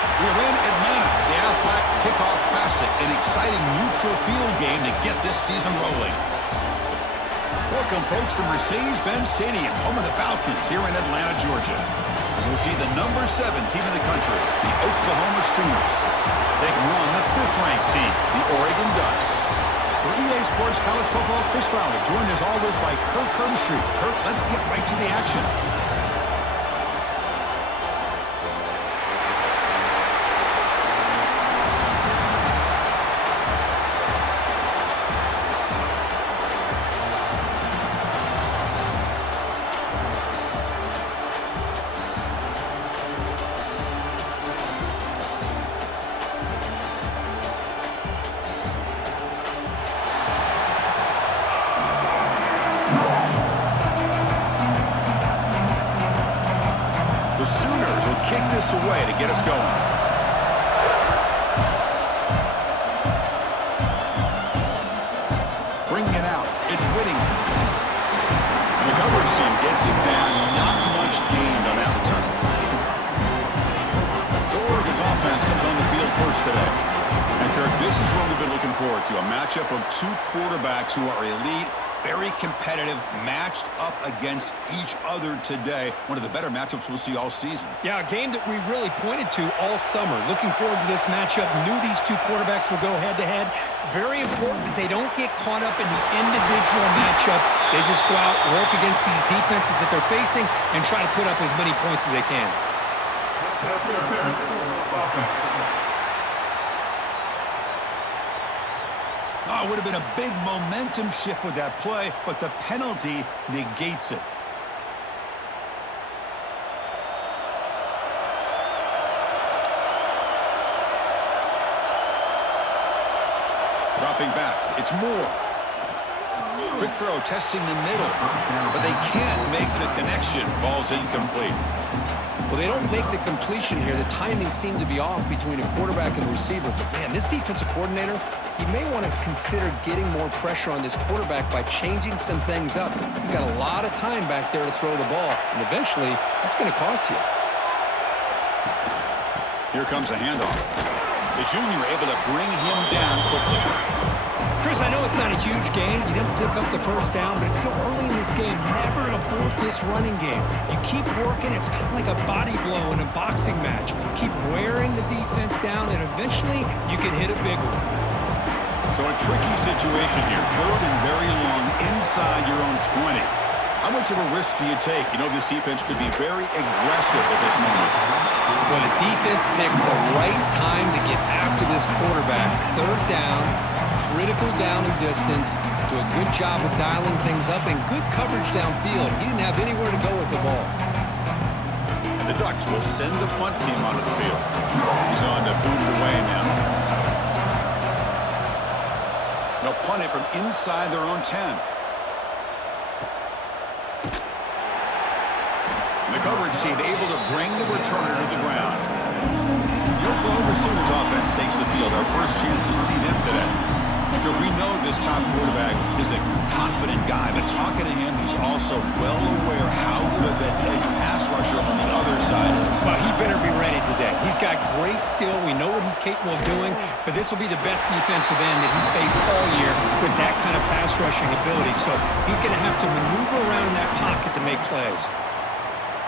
We are in Atlanta, the Aflac Kickoff Classic, an exciting neutral field game to get this season rolling. Welcome, folks, to Mercedes-Benz Stadium, home of the Falcons here in Atlanta, Georgia. As we'll see the number 7 team in the country, the Oklahoma Sooners, taking on the 5th-ranked team, the Oregon Ducks. For EA Sports College Football, Chris Fowler, joined as always by Kirk Herbstreit. Kirk, let's get right to the action. The Sooners will kick this away to get us going. Bringing it out, it's Whittington. And the coverage team gets him down, not much gained on that return. So Oregon's offense comes on the field first today. And Kirk, this is what we've been looking forward to, a matchup of 2 quarterbacks who are elite, very competitive, matched up against each other today. One of the better matchups we'll see all season. Yeah, a game that we really pointed to all summer. Looking forward to this matchup. Knew these 2 quarterbacks would go head-to-head. Very important that they don't get caught up in the individual matchup. They just go out, work against these defenses that they're facing, and try to put up as many points as they can. Oh, it would have been a big momentum shift with that play, but the penalty negates it. Dropping back, it's Moore. Quick throw, testing the middle, but they can't make the connection. Ball's incomplete. Well, they don't make the completion here. The timing seemed to be off between a quarterback and a receiver. But, man, this defensive coordinator, he may want to consider getting more pressure on this quarterback by changing some things up. You've got a lot of time back there to throw the ball, and eventually that's going to cost you. Here comes a handoff. The junior able to bring him down quickly. Chris, I know it's not a huge gain. You didn't pick up the first down, but it's still early in this game. Never abort this running game. You keep working. It's kind of like a body blow in a boxing match. Keep wearing the defense down, and eventually you can hit a big one. So a tricky situation here. 3rd and very long inside your own 20. How much of a risk do you take? You know this defense could be very aggressive at this moment. Well, the defense picks the right time to get after this quarterback. 3rd down. Critical down and distance, do a good job of dialing things up, and good coverage downfield. He didn't have anywhere to go with the ball. And the Ducks will send the punt team onto the field. He's on to boot it away now. They'll punt it from inside their own 10. And the coverage team able to bring the returner to the ground. The Oklahoma Sooners offense takes the field. Our first chance to see them today. We know this top quarterback is a confident guy, but talking to him, he's also well aware how good that edge pass rusher on the other side is. Well, he better be ready today. He's got great skill. We know what he's capable of doing, but this will be the best defensive end that he's faced all year with that kind of pass rushing ability. So he's going to have to maneuver around in that pocket to make plays.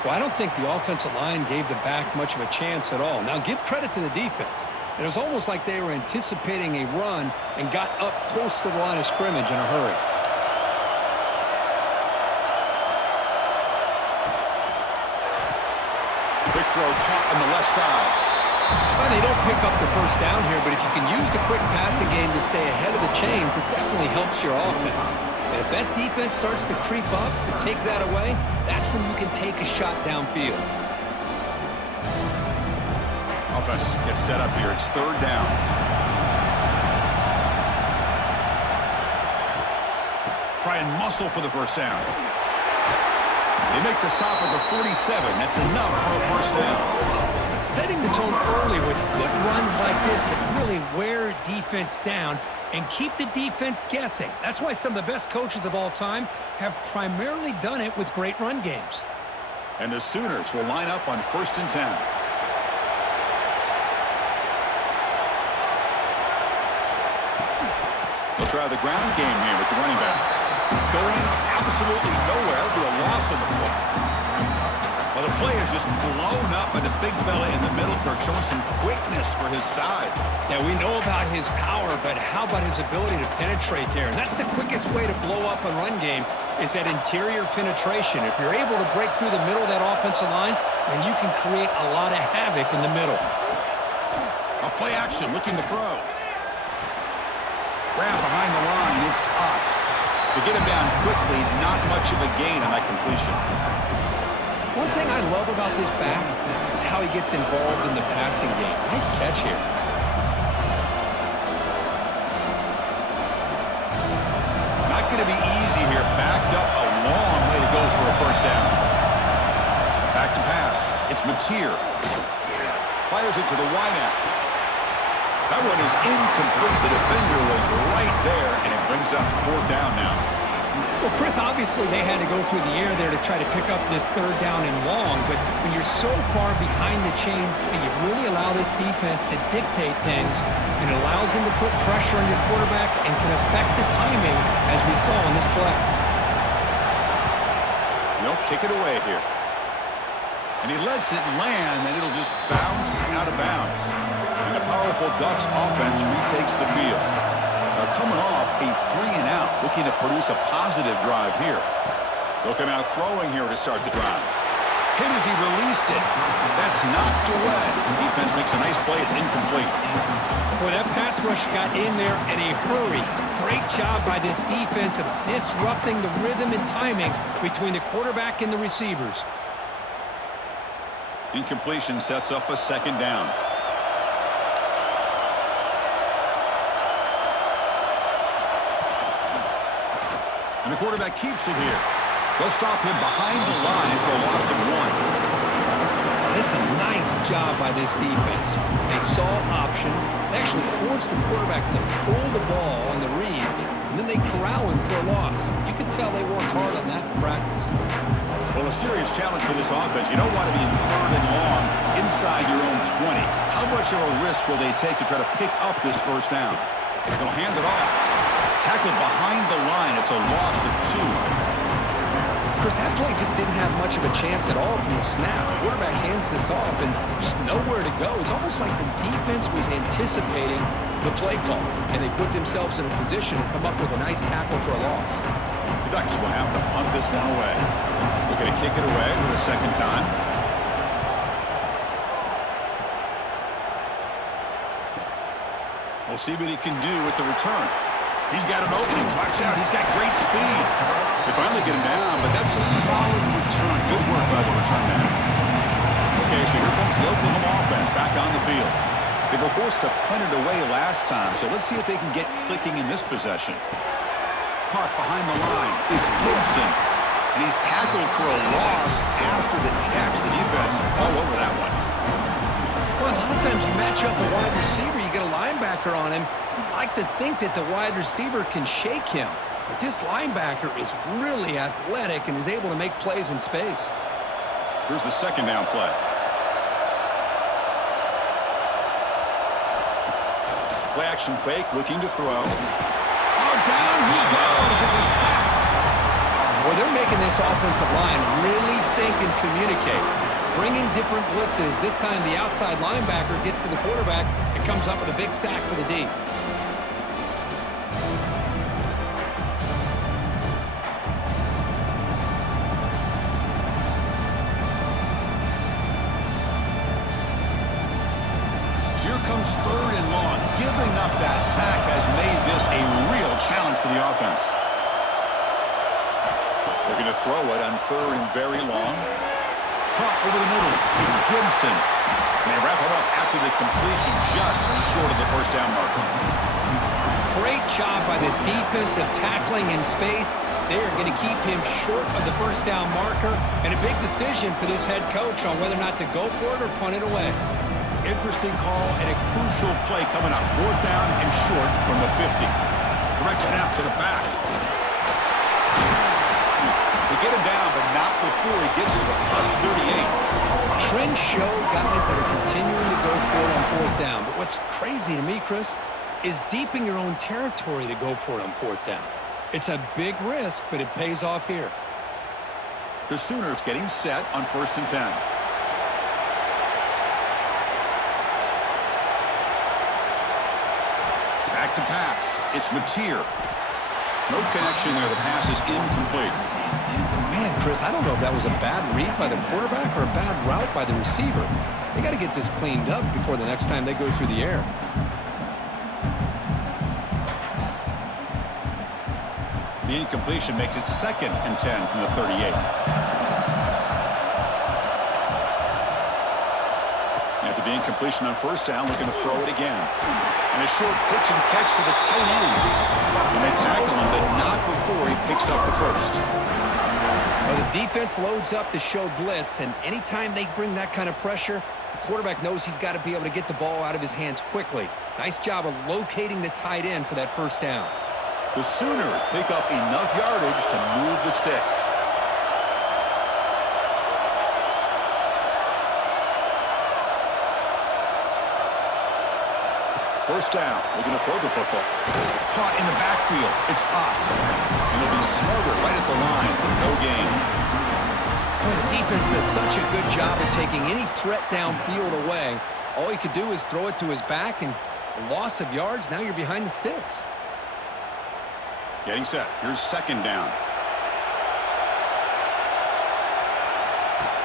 Well, I don't think the offensive line gave the back much of a chance at all. Now, give credit to the defense. It was almost like they were anticipating a run and got up close to the line of scrimmage in a hurry. Quick throw caught on the left side. Well, they don't pick up the first down here, but if you can use the quick passing game to stay ahead of the chains, it definitely helps your offense. And if that defense starts to creep up and take that away, that's when you can take a shot downfield. Offense gets set up here. It's 3rd down. Try and muscle for the first down. They make the stop at the 47. That's enough for a first down. Setting the tone early with good runs like this can really wear defense down and keep the defense guessing. That's why some of the best coaches of all time have primarily done it with great run games. And the Sooners will line up on 1st and 10. They'll try the ground game here with the running back. Going absolutely nowhere for a loss on the play. Well, the play is just blown up by the big fella in the middle, Kirk, showing some quickness for his size. Yeah, we know about his power, but how about his ability to penetrate there? And that's the quickest way to blow up a run game is that interior penetration. If you're able to break through the middle of that offensive line, then you can create a lot of havoc in the middle. A play action, looking to throw. Grab behind the line, it's spot. To get him down quickly, not much of a gain on that completion. One thing I love about this back is how he gets involved in the passing game. Nice catch here. Not going to be easy here. Backed up a long way to go for a first down. Back to pass. It's Mateer. Fires it to the wideout. That one is incomplete. The defender was right there, and it brings up fourth down now. Well, Chris, obviously they had to go through the air there to try to pick up this third down and long, but when you're so far behind the chains, you really allow this defense to dictate things, and it allows them to put pressure on your quarterback and can affect the timing, as we saw in this play. They'll kick it away here. And he lets it land, and it'll just bounce out of bounds. And the powerful Ducks offense retakes the field. Now coming off a 3-and-out, looking to produce a positive drive here. They'll come out throwing here to start the drive. Hit as he released it. That's knocked away. Defense makes a nice play. It's incomplete. Boy, that pass rush got in there in a hurry. Great job by this defense of disrupting the rhythm and timing between the quarterback and the receivers. Incompletion sets up a second down. And the quarterback keeps it here. They'll stop him behind the line for a loss of 1. This is a nice job by this defense. They saw option. They actually forced the quarterback to pull the ball on the read, and then they corral him for a loss. You can tell they worked hard on that in practice. Well, a serious challenge for this offense. You don't want to be in third and long inside your own 20. How much of a risk will they take to try to pick up this first down? They'll hand it off. Tackled behind the line. It's a loss of 2. Chris, that play just didn't have much of a chance at all from the snap. Quarterback hands this off and just nowhere to go. It's almost like the defense was anticipating the play call, and they put themselves in a position to come up with a nice tackle for a loss. The Ducks will have to punt this one away. Looking to kick it away for the second time. We'll see what he can do with the return. He's got an opening. Watch out. He's got great speed. They finally get him down, but that's a solid return. Good work by the return man. Okay, so here comes the Oklahoma offense back on the field. They were forced to punt it away last time, so let's see if they can get clicking in this possession. Caught behind the line. It's Gibson. And he's tackled for a loss after the catch. The defense all over that one. Well, a lot of times you match up a wide receiver, you get a linebacker on him. You'd like to think that the wide receiver can shake him. But this linebacker is really athletic and is able to make plays in space. Here's the second down play. Play action fake, looking to throw. Oh, down he goes. It's a sack. Well, they're making this offensive line really think and communicate. Bringing different blitzes. This time the outside linebacker gets to the quarterback and comes up with a big sack for the D. So here comes third and long. Giving up that sack has made this a real challenge for the offense. Looking to throw it on third and very long. Caught over the middle. It's Gibson. And they wrap it up after the completion just short of the first down marker. Great job by this defensive tackling in space. They are going to keep him short of the first down marker. And a big decision for this head coach on whether or not to go for it or punt it away. Interesting call and a crucial play coming up. Fourth down and short from the 50. Direct snap to the back. They get him down, but not before he gets to the +38. Trends show guys that are continuing to go for it on fourth down. But what's crazy to me, Chris, is deep in your own territory to go for it on fourth down. It's a big risk, but it pays off here. The Sooners getting set on 1st and 10. Back to pass. It's Mateer. No connection there. The pass is incomplete. Man, Chris, I don't know if that was a bad read by the quarterback or a bad route by the receiver. They got to get this cleaned up before the next time they go through the air. The incompletion makes it 2nd and 10 from the 38. After the incompletion on 1st down, looking to throw it again. And a short pitch and catch to the tight end. And they tackle him, but not before he picks up the first. Well, the defense loads up to show blitz, and anytime they bring that kind of pressure, the quarterback knows he's got to be able to get the ball out of his hands quickly. Nice job of locating the tight end for that 1st down. The Sooners pick up enough yardage to move the sticks. First down, looking to throw the football. Caught in the backfield. It's Ott. And he'll be smothered right at the line for no gain. Boy, the defense does such a good job of taking any threat downfield away. All you could do is throw it to his back, and a loss of yards, now you're behind the sticks. Getting set. Here's 2nd down.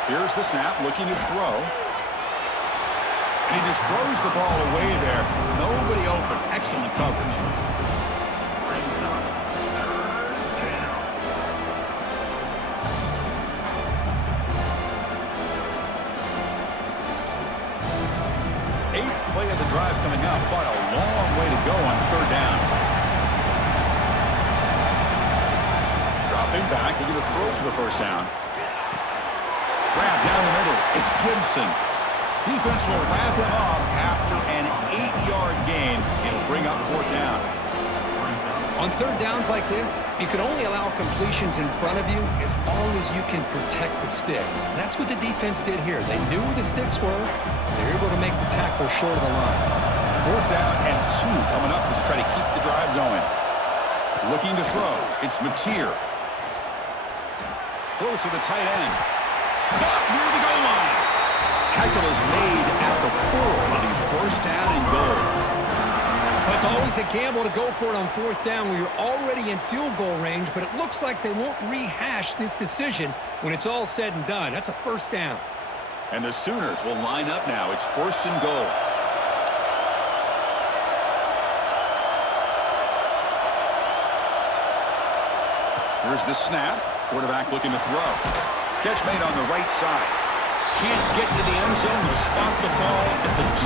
Here's the snap, looking to throw. And he just throws the ball away there. Nobody open. Excellent coverage. Eighth play of the drive coming up, but a long way to go on 3rd down. Dropping back, looking to throw for the 1st down. Grab down the middle. It's Gibson. Defense will wrap him up after an 8-yard gain. It'll bring up 4th down. On 3rd downs like this, you can only allow completions in front of you as long as you can protect the sticks. And that's what the defense did here. They knew where the sticks were. They were able to make the tackle short of the line. 4th down and 2 coming up as they try to keep the drive going. Looking to throw. It's Mateer. Throws to the tight end. Caught near the goal line. Tackle is made at the 4. It'll be 1st down and goal. Well, it's always a gamble to go for it on 4th down where you're already in field goal range, but it looks like they won't rehash this decision when it's all said and done. That's a 1st down. And the Sooners will line up now. It's 1st and goal. Here's the snap. Quarterback looking to throw. Catch made on the right side. Can't get to the end zone. They'll spot the ball at the 2.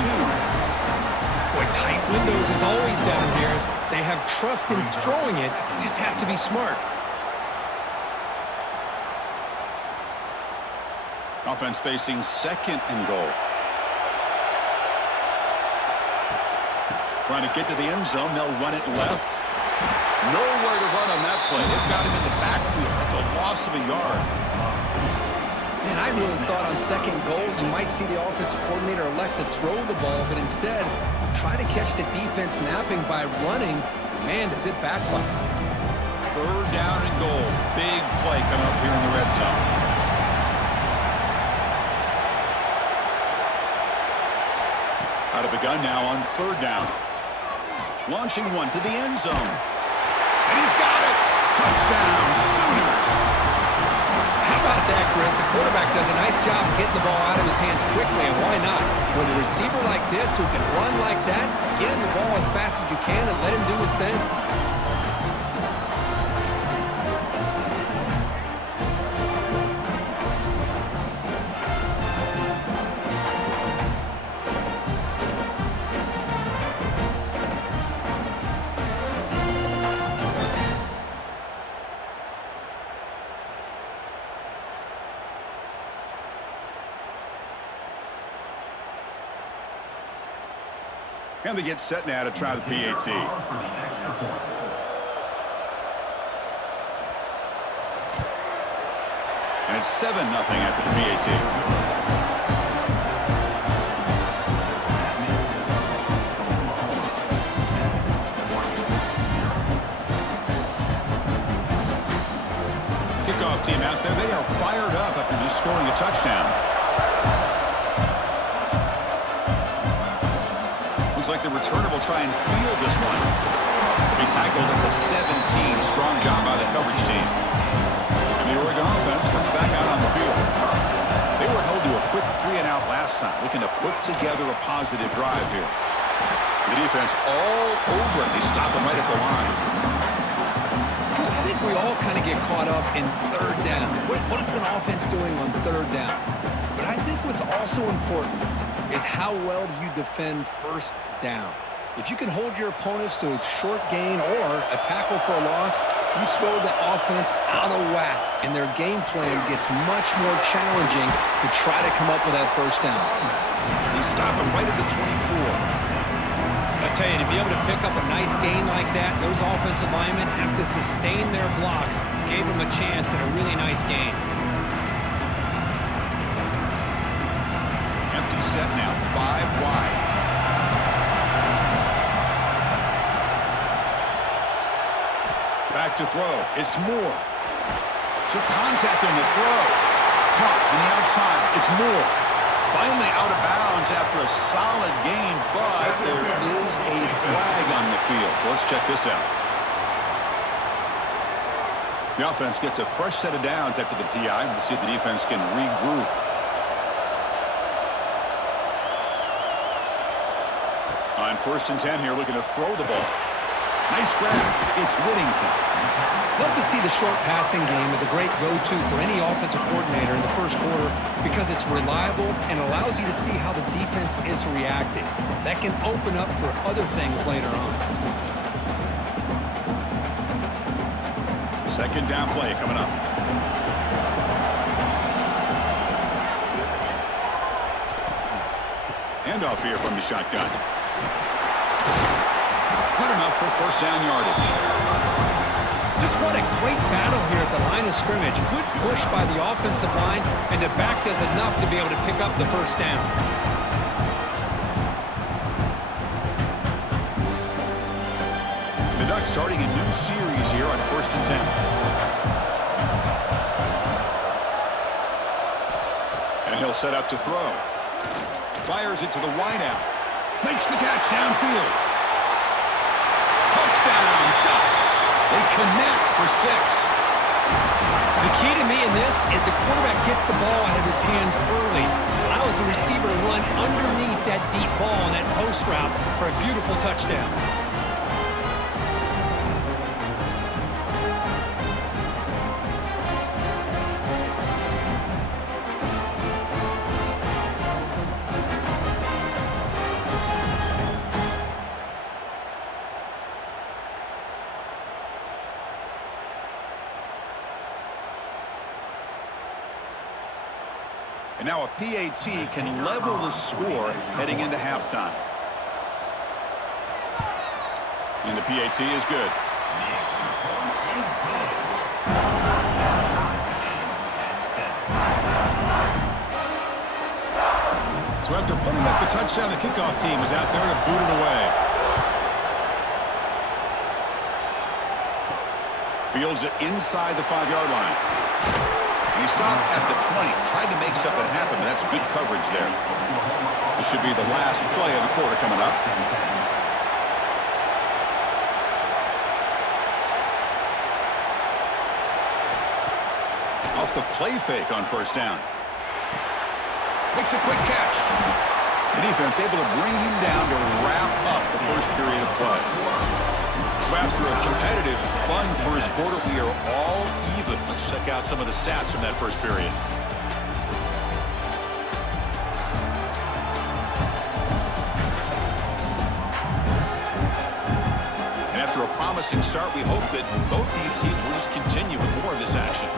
Boy, tight windows is always down here. They have trust in throwing it. You just have to be smart. Offense facing 2nd and goal. Trying to get to the end zone. They'll run it left. Nowhere to run on that play. They've got him in the backfield. That's a loss of a yard. Man, I really thought on 2nd goal you might see the offensive coordinator elect to throw the ball, but instead try to catch the defense napping by running. Man, does it backfire. 3rd down and goal. Big play coming up here in the red zone. Out of the gun now on 3rd down. Launching one to the end zone. And he's got it. Touchdown, Sooners. How about that, Chris? The quarterback does a nice job getting the ball out of his hands quickly, and why not? With a receiver like this who can run like that, get him the ball as fast as you can and let him do his thing. And they get set now to try the PAT. And it's 7-0 after the PAT. team out there, they are fired up after just scoring a touchdown. Looks like the returner will try and field this one. He'll be tackled at the 17. Strong job by the coverage team. And the Oregon offense comes back out on the field. They were held to a quick 3-and-out last time, looking to put together a positive drive here. The defense all over it. They stop him right at the line. Chris, I think we all kind of get caught up in third down. What is an offense doing on third down? But I think what's also important is how well you defend first down. If you can hold your opponents to a short gain or a tackle for a loss, you throw the offense out of whack, and their game plan gets much more challenging to try to come up with that first down. They stop him right at the 24. I tell you, to be able to pick up a nice gain like that, those offensive linemen have to sustain their blocks. Gave them a chance at a really nice gain. Empty set now, 5 wide. Back to throw. It's Moore. Took contact on the throw. Caught on the outside. It's Moore. Finally out of bounds after a solid gain, but there is a flag on the field. So let's check this out. The offense gets a fresh set of downs after the PI. We'll see if the defense can regroup. On 1st and 10 here, looking to throw the ball. Nice grab. It's Whittington. Love to see the short passing game as a great go-to for any offensive coordinator in the first quarter because it's reliable and allows you to see how the defense is reacting. That can open up for other things later on. Second down play coming up. Handoff here from the shotgun. Good enough for first down yardage. Just what a great battle here at the line of scrimmage. Good push by the offensive line, and the back does enough to be able to pick up the first down. The Ducks starting a new series here on 1st and 10. And he'll set up to throw. Fires it to the wideout. Makes the catch downfield. Touchdown, Ducks. They connect for 6. The key to me in this is the quarterback gets the ball out of his hands early, allows the receiver to run underneath that deep ball on that post route for a beautiful touchdown. And now a PAT can level the score heading into halftime. And the PAT is good. So after putting up a touchdown, the kickoff team is out there to boot it away. Fields it inside the 5-yard line. And he stopped at the 20. Tried to make something happen, but that's good coverage there. This should be the last play of the quarter coming up. Off the play fake on first down. Makes a quick catch. The defense able to bring him down to wrap up the first period of play. So after a competitive, fun first quarter, we are all even. Let's check out some of the stats from that first period. And after a promising start, we hope that both these teams will just continue with more of this action.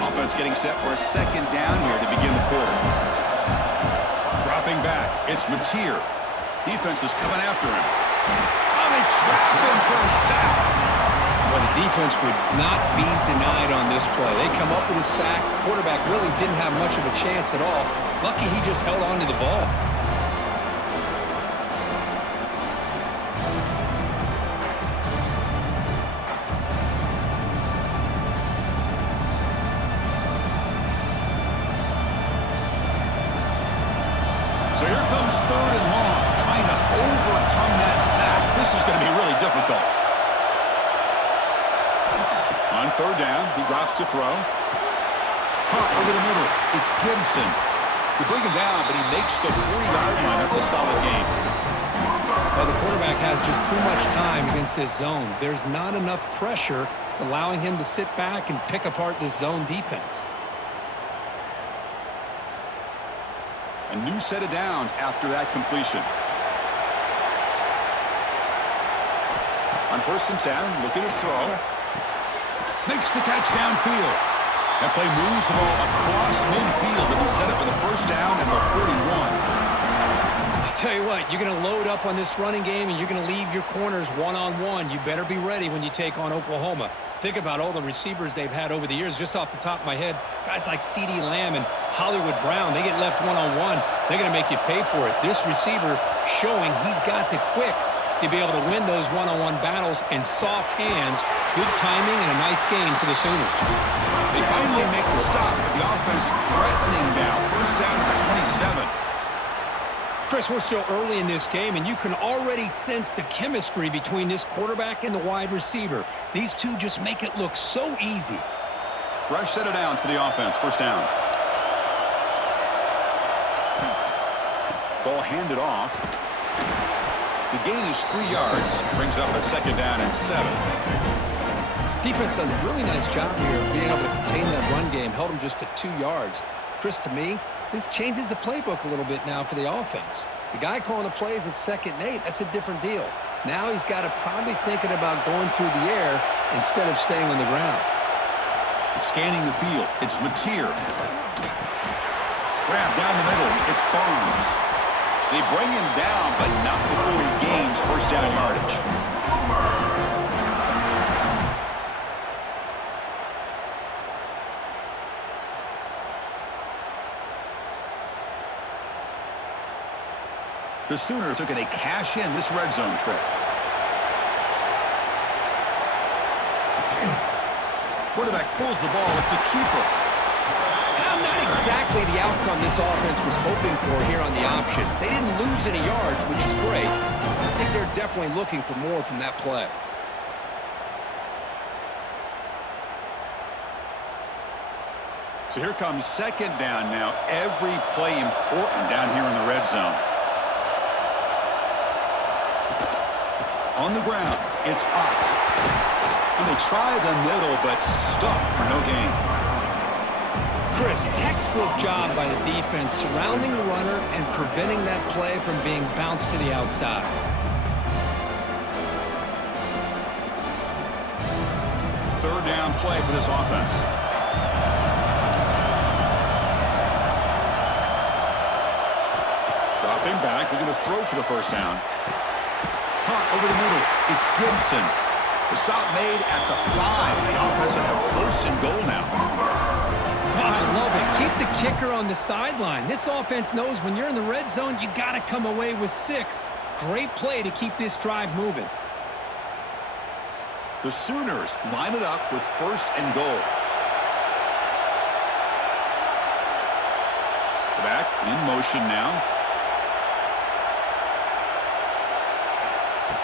Offense getting set for a second down here to begin the quarter. Dropping back, it's Mateer. Defense is coming after him. Oh, they trap him for a sack. Well, the defense would not be denied on this play. They come up with a sack. Quarterback really didn't have much of a chance at all. Lucky he just held on to the ball. comes third and long, trying to overcome that sack. This is going to be really difficult. On third down, he drops to throw. Caught over the middle. It's Gibson. They bring him down, but he makes the 40-yard line. That's a solid game. Well, the quarterback has just too much time against this zone. There's not enough pressure. It's allowing him to sit back and pick apart this zone defense. A new set of downs after that completion. On 1st and 10, looking to throw. Makes the catch downfield. That play moves the ball across midfield, and he set it for the first down at the 41. I'll tell you what, you're going to load up on this running game, and you're going to leave your corners one-on-one. You better be ready when you take on Oklahoma. Think about all the receivers they've had over the years. Just off the top of my head, guys like CeeDee Lamb and Hollywood Brown, they get left one-on-one. They're going to make you pay for it. This receiver showing he's got the quicks to be able to win those one-on-one battles in soft hands. Good timing and a nice gain for the Sooners. They finally make the stop, but the offense threatening now. First down at the 27. Chris, we're still early in this game, and you can already sense the chemistry between this quarterback and the wide receiver. These two just make it look so easy. Fresh set of downs for the offense. First down. Ball handed off. The gain is 3 yards. Brings up a second down and 7. Defense does a really nice job here of being able to contain that run game. Held them just to 2 yards. Chris, to me, this changes the playbook a little bit now for the offense. The guy calling the plays at 2nd and 8, that's a different deal. Now he's got to probably thinking about going through the air instead of staying on the ground. Scanning the field, it's Mateer. Grab down the middle, it's Barnes. They bring him down, but not before he gains first down yardage. The Sooners are going to cash in this red zone trip. Quarterback pulls the ball. It's a keeper. Not exactly the outcome this offense was hoping for here on the option. They didn't lose any yards, which is great. I think they're definitely looking for more from that play. So here comes second down now. Every play important down here in the red zone. On the ground, it's Ott. And they try the middle, but stuffed for no gain. Chris, textbook job by the defense surrounding the runner and preventing that play from being bounced to the outside. Third down play for this offense. Dropping back, they're going to throw for the first down. Caught over the middle. It's Gibson. The stop made at the 5. The offense will have first and goal now. Oh, I love it. Keep the kicker on the sideline. This offense knows when you're in the red zone, you got to come away with 6. Great play to keep this drive moving. The Sooners line it up with first and goal. Back in motion now.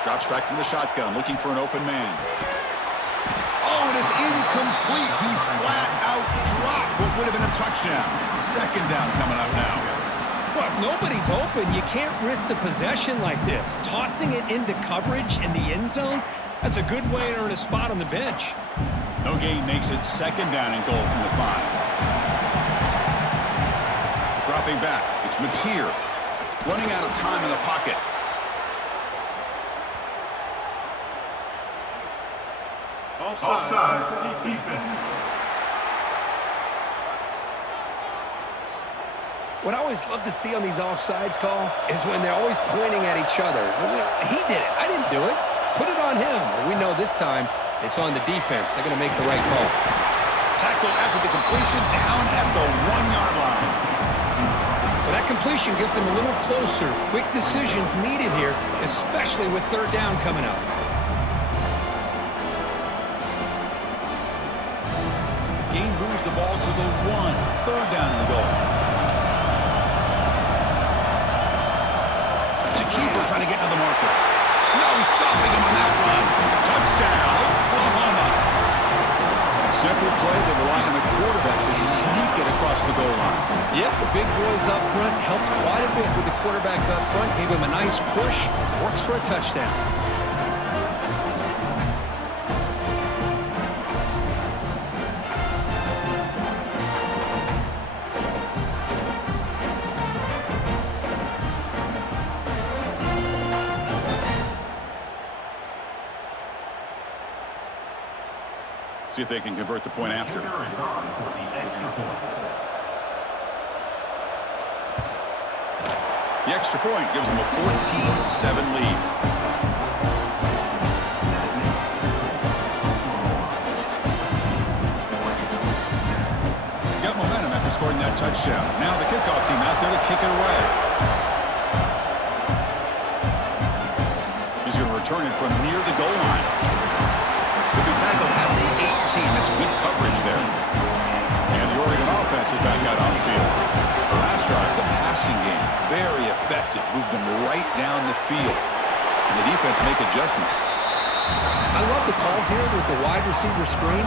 Drops back from the shotgun, looking for an open man. Oh, and it's incomplete. He flat out dropped what would have been a touchdown. Second down coming up now. Well, if nobody's open, you can't risk the possession like this. Tossing it into coverage in the end zone, that's a good way to earn a spot on the bench. No gain makes it second down and goal from the 5. Dropping back, it's Mateer. Running out of time in the pocket. Offside, defense. What I always love to see on these offsides call is when they're always pointing at each other. He did it. I didn't do it. Put it on him. We know this time it's on the defense. They're going to make the right call. Tackle after the completion down at the 1-yard line. Well, that completion gets him a little closer. Quick decisions needed here, especially with third down coming up. Gain moves the ball to the 1. Third down and goal. receiver trying to get to the marker. No stopping him on that run. Touchdown, Oklahoma. Simple play. They rely on the quarterback to sneak it across the goal line. Yep, the big boys up front helped quite a bit with the quarterback up front. Gave him a nice push. Works for a touchdown. See if they can convert the point after. The extra point gives them a 14-7 lead. Got momentum after scoring that touchdown. Now the kickoff team out there to kick it away. He's going to return it from near the goal line. He'll be tackled at the 18. That's good coverage there. And the Oregon offense is back out on the field. The last drive, the passing game, very effective. Moved them right down the field. And the defense make adjustments. I love the call here with the wide receiver screen.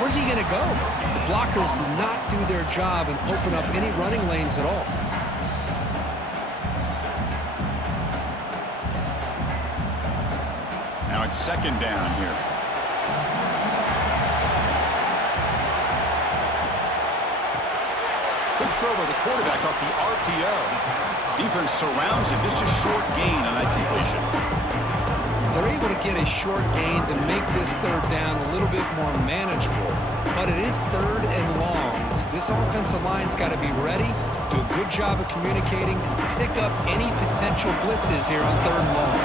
Where's he going to go? The blockers do not do their job and open up any running lanes at all. Now it's second down here. Good throw by the quarterback off the RPO. Defense surrounds him. Just a short gain on that completion. They're able to get a short gain to make this third down a little bit more manageable. But it is third and long. So this offensive line's got to be ready, do a good job of communicating, and pick up any potential blitzes here on third and long.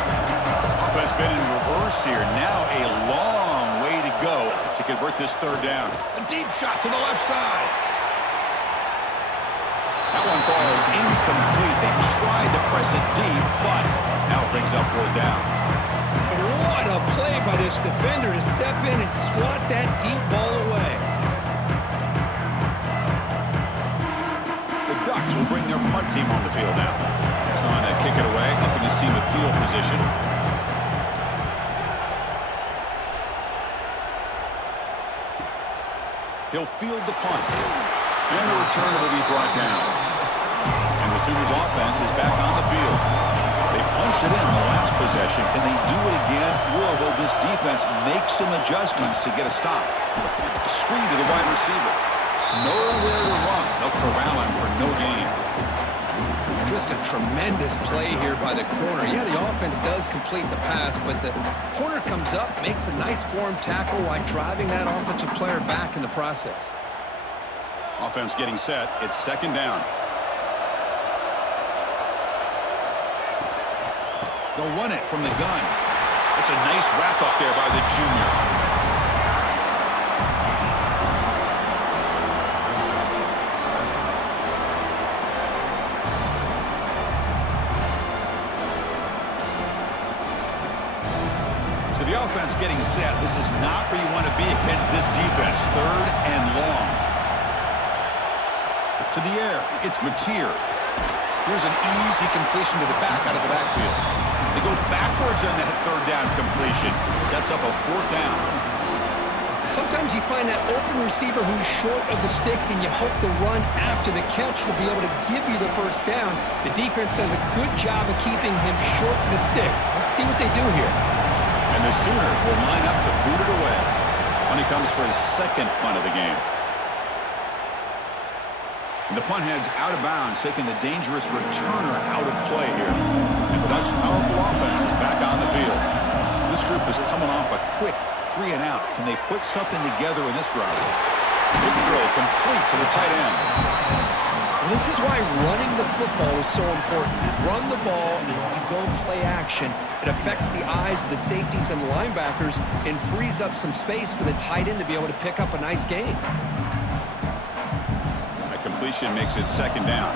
Offense been in reverse here. Now a long way to go to convert this third down. A deep shot to the left side. That one falls incomplete. They tried to press it deep, but now it brings up fourth down. What a play by this defender to step in and swat that deep ball away. The Ducks will bring their punt team on the field now. He's on to kick it away, helping his team with field position. He'll field the punt. And the return will be brought down. And the Sooners offense is back on the field. They punched it in the last possession. Can they do it again, or will this defense make some adjustments to get a stop? Screen to the wide receiver. Nowhere to run. They'll corral him for no gain. Just a tremendous play here by the corner. Yeah, the offense does complete the pass, but the corner comes up, makes a nice form tackle while driving that offensive player back in the process. Offense getting set. It's second down. They'll run it from the gun. It's a nice wrap up there by the junior. So the offense getting set. This is not where you want to be against this defense. Third and long. To the air. It's Mateer. Here's an easy completion to the back out of the backfield. They go backwards on that third down completion. Sets up a fourth down. Sometimes you find that open receiver who's short of the sticks, and you hope the run after the catch will be able to give you the first down. The defense does a good job of keeping him short of the sticks. Let's see what they do here. And the Sooners will line up to boot it away. When he comes for his second punt of the game. And the punt heads out of bounds, taking the dangerous returner out of play here. And the Ducks' powerful offense is back on the field. This group is coming off a quick 3 and out. Can they put something together in this round? Big throw complete to the tight end. Well, this is why running the football is so important. You run the ball, and if you go play action, it affects the eyes of the safeties and linebackers and frees up some space for the tight end to be able to pick up a nice gain. Completion makes it second down.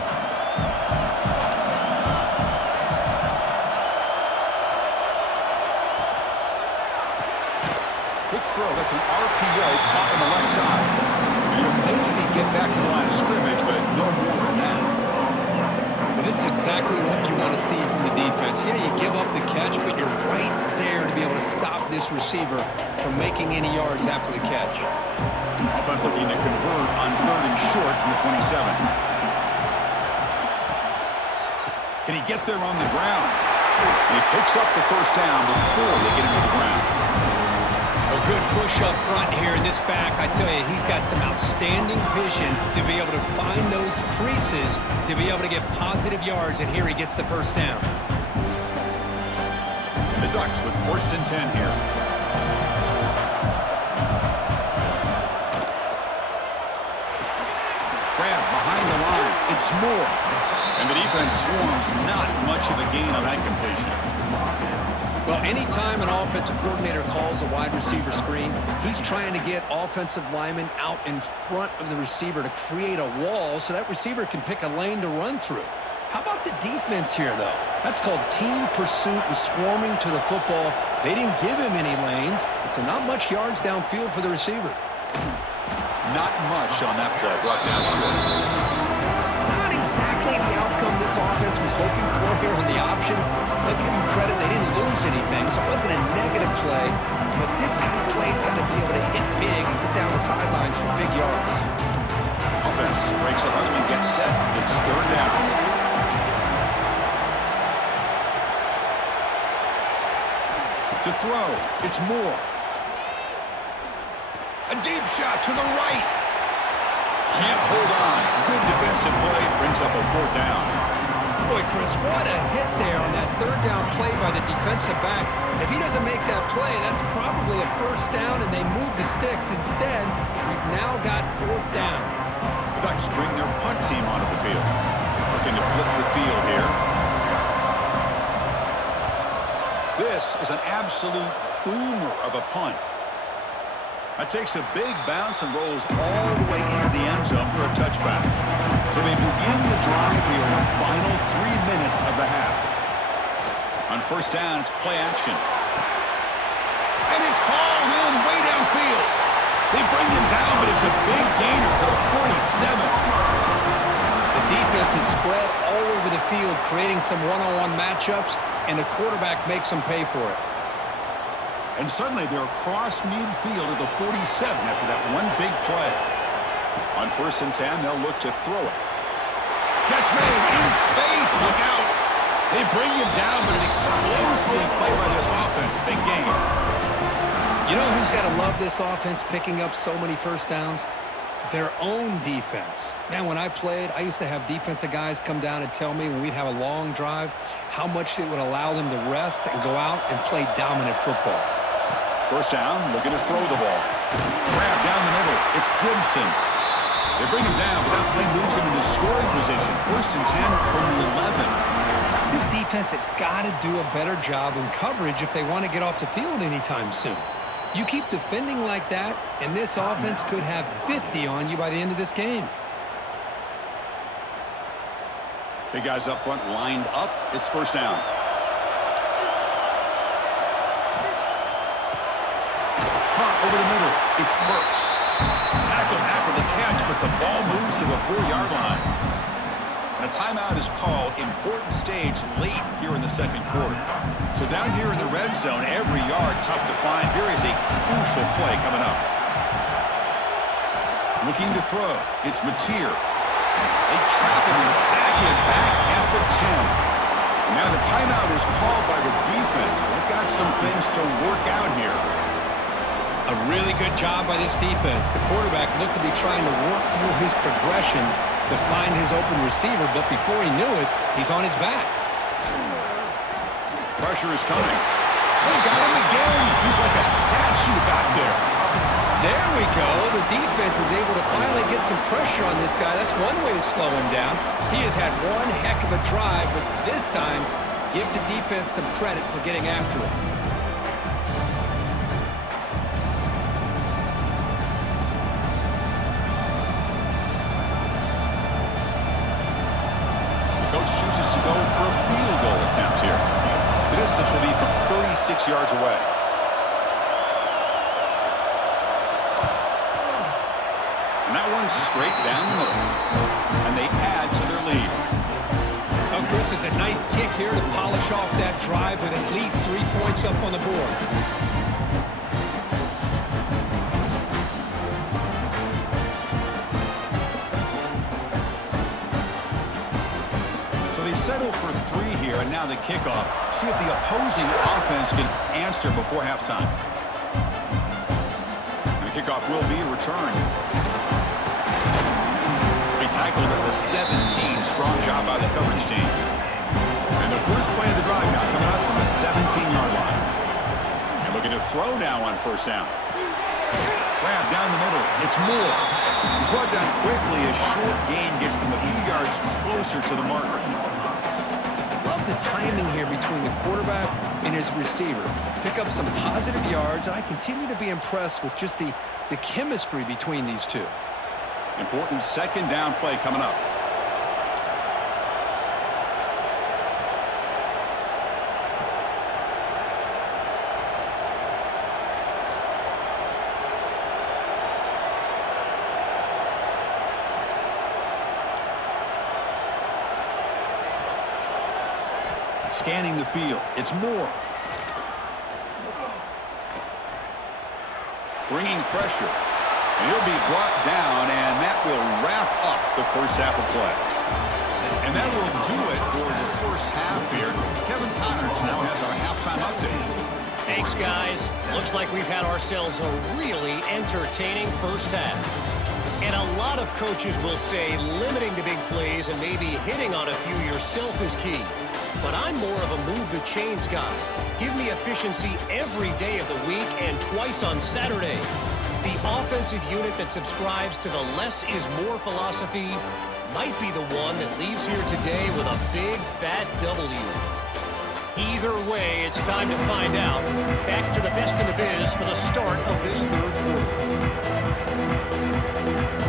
Quick throw. That's an RPO caught on the left side. And you'll maybe get back to the line of scrimmage, but no more than that. Well, this is exactly what you want to see from the defense. Yeah, you the catch, but you're right there to be able to stop this receiver from making any yards after the catch. Offense looking to convert on 3rd and short from the 27. Can he get there on the ground? And he picks up the first down before they get him to the ground. A good push up front here in this back. I tell you, he's got some outstanding vision to be able to find those creases, to be able to get positive yards, and here he gets the first down. And the Ducks with 1st and 10 here. Grab behind the line. It's Moore. And the defense swarms. Not much of a gain on that completion. Well, anytime an offensive coordinator calls a wide receiver screen, he's trying to get offensive linemen out in front of the receiver to create a wall so that receiver can pick a lane to run through. How about the defense here, though? That's called team pursuit and swarming to the football. They didn't give him any lanes, so not much yards downfield for the receiver. Not much on that play. Brought down short. Not exactly the outcome this offense was hoping for here on the option. I'll give them credit, they didn't lose anything, so it wasn't a negative play. But this kind of play's got to be able to hit big and get down the sidelines for big yards. Offense breaks a huddle and gets set. It's 3rd down. To throw, it's Moore. A deep shot to the right. Can't hold on. Good defensive play. Brings up a 4th down. Boy, Chris, what a hit there on that 3rd down play by the defensive back. If he doesn't make that play, that's probably a 1st down, and they move the sticks. Instead, we've now got 4th down. The Ducks bring their punt team onto the field. Looking to flip the field here. This is an absolute boomer of a punt. That takes a big bounce and rolls all the way into the end zone for a touchback. So they begin the drive here in the final 3 minutes of the half. On 1st down, it's play action. And it's hauled in way downfield. They bring him down, but it's a big gainer for the 47. The defense is spread all over the field, creating some one-on-one matchups, and the quarterback makes them pay for it. And suddenly they're across midfield at the 47 after that one big play. On 1st and 10, they'll look to throw it. Catch made in space. Look out. They bring him down, but an explosive play by this offense. Big game. You know who's got to love this offense picking up so many 1st downs? Their own defense. Man, when I played, I used to have defensive guys come down and tell me when we'd have a long drive how much it would allow them to rest and go out and play dominant football. 1st down, looking to throw the ball. Grab down the middle. It's Gibson. They bring him down, but that play moves him into scoring position. 1st and 10 from the 11. This defense has got to do a better job in coverage if they want to get off the field anytime soon. You keep defending like that, and this offense could have 50 on you by the end of this game. Big guys up front lined up. It's 1st down. Over the middle, it's Burks. Tackled after the catch, but the ball moves to the 4-yard line. And a timeout is called. Important stage late here in the 2nd quarter. So down here in the red zone, every yard tough to find. Here is a crucial play coming up. Looking to throw, it's Mateer. They trap him and sack him back at the 10. And now the timeout is called by the defense. They've got some things to work out here. A really good job by this defense. The quarterback looked to be trying to work through his progressions to find his open receiver, but before he knew it, he's on his back. Pressure is coming. They got him again. He's like a statue back there. There we go. The defense is able to finally get some pressure on this guy. That's one way to slow him down. He has had one heck of a drive, but this time, give the defense some credit for getting after it. Chooses to go for a field goal attempt here. The distance will be from 36 yards away. And that one's straight down the middle. And they add to their lead. A Chris, it's a nice kick here to polish off that drive with at least 3 points up on the board. So they settle for 3 here, and now the kickoff. See if the opposing offense can answer before halftime. And the kickoff will be a return. He tackled at the 17. Strong job by the coverage team. And the first play of the drive now coming up from the 17-yard line. And looking to throw now on first down. Grab down the middle. It's Moore. He's brought down quickly. A short gain gets them a few yards closer to the marker. Love the timing here between the quarterback and his receiver. Pick up some positive yards, and I continue to be impressed with just the chemistry between these two. Important second down play coming up. Scanning the field. It's Moore. Bringing pressure. And he'll be brought down, and that will wrap up the first half of play. And that will do it for the first half here. Kevin Connors now has our halftime update. Thanks, guys. Looks like we've had ourselves a really entertaining first half. And a lot of coaches will say limiting the big plays and maybe hitting on a few yourself is key. But I'm more of a move the chains guy. Give me efficiency every day of the week and twice on Saturday. The offensive unit that subscribes to the less is more philosophy might be the one that leaves here today with a big, fat W. Either way, it's time to find out. Back to the best in the biz for the start of this third quarter.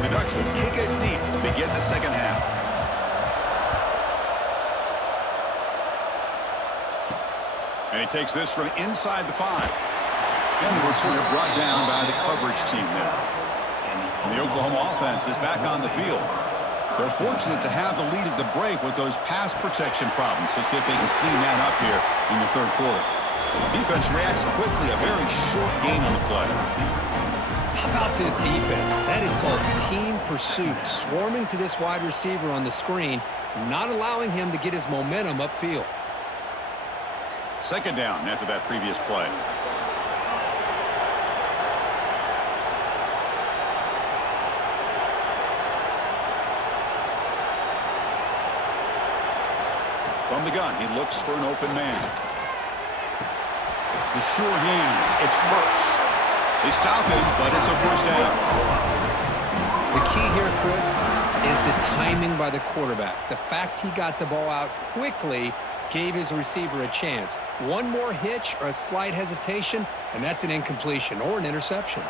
The Ducks will kick it deep to begin the second half. And he takes this from inside the 5. And the returner brought down by the coverage team there. And the Oklahoma offense is back on the field. They're fortunate to have the lead at the break with those pass protection problems. Let's see if they can clean that up here in the third quarter. The defense reacts quickly. A very short gain on the play. How about this defense? That is called team pursuit. Swarming to this wide receiver on the screen, not allowing him to get his momentum upfield. Second down after that previous play. From the gun, he looks for an open man. The sure hands, it's Burks. They stop him, but it's a first down. The key here, Chris, is the timing by the quarterback. The fact he got the ball out quickly gave his receiver a chance. One more hitch or a slight hesitation, and that's an incompletion or an interception.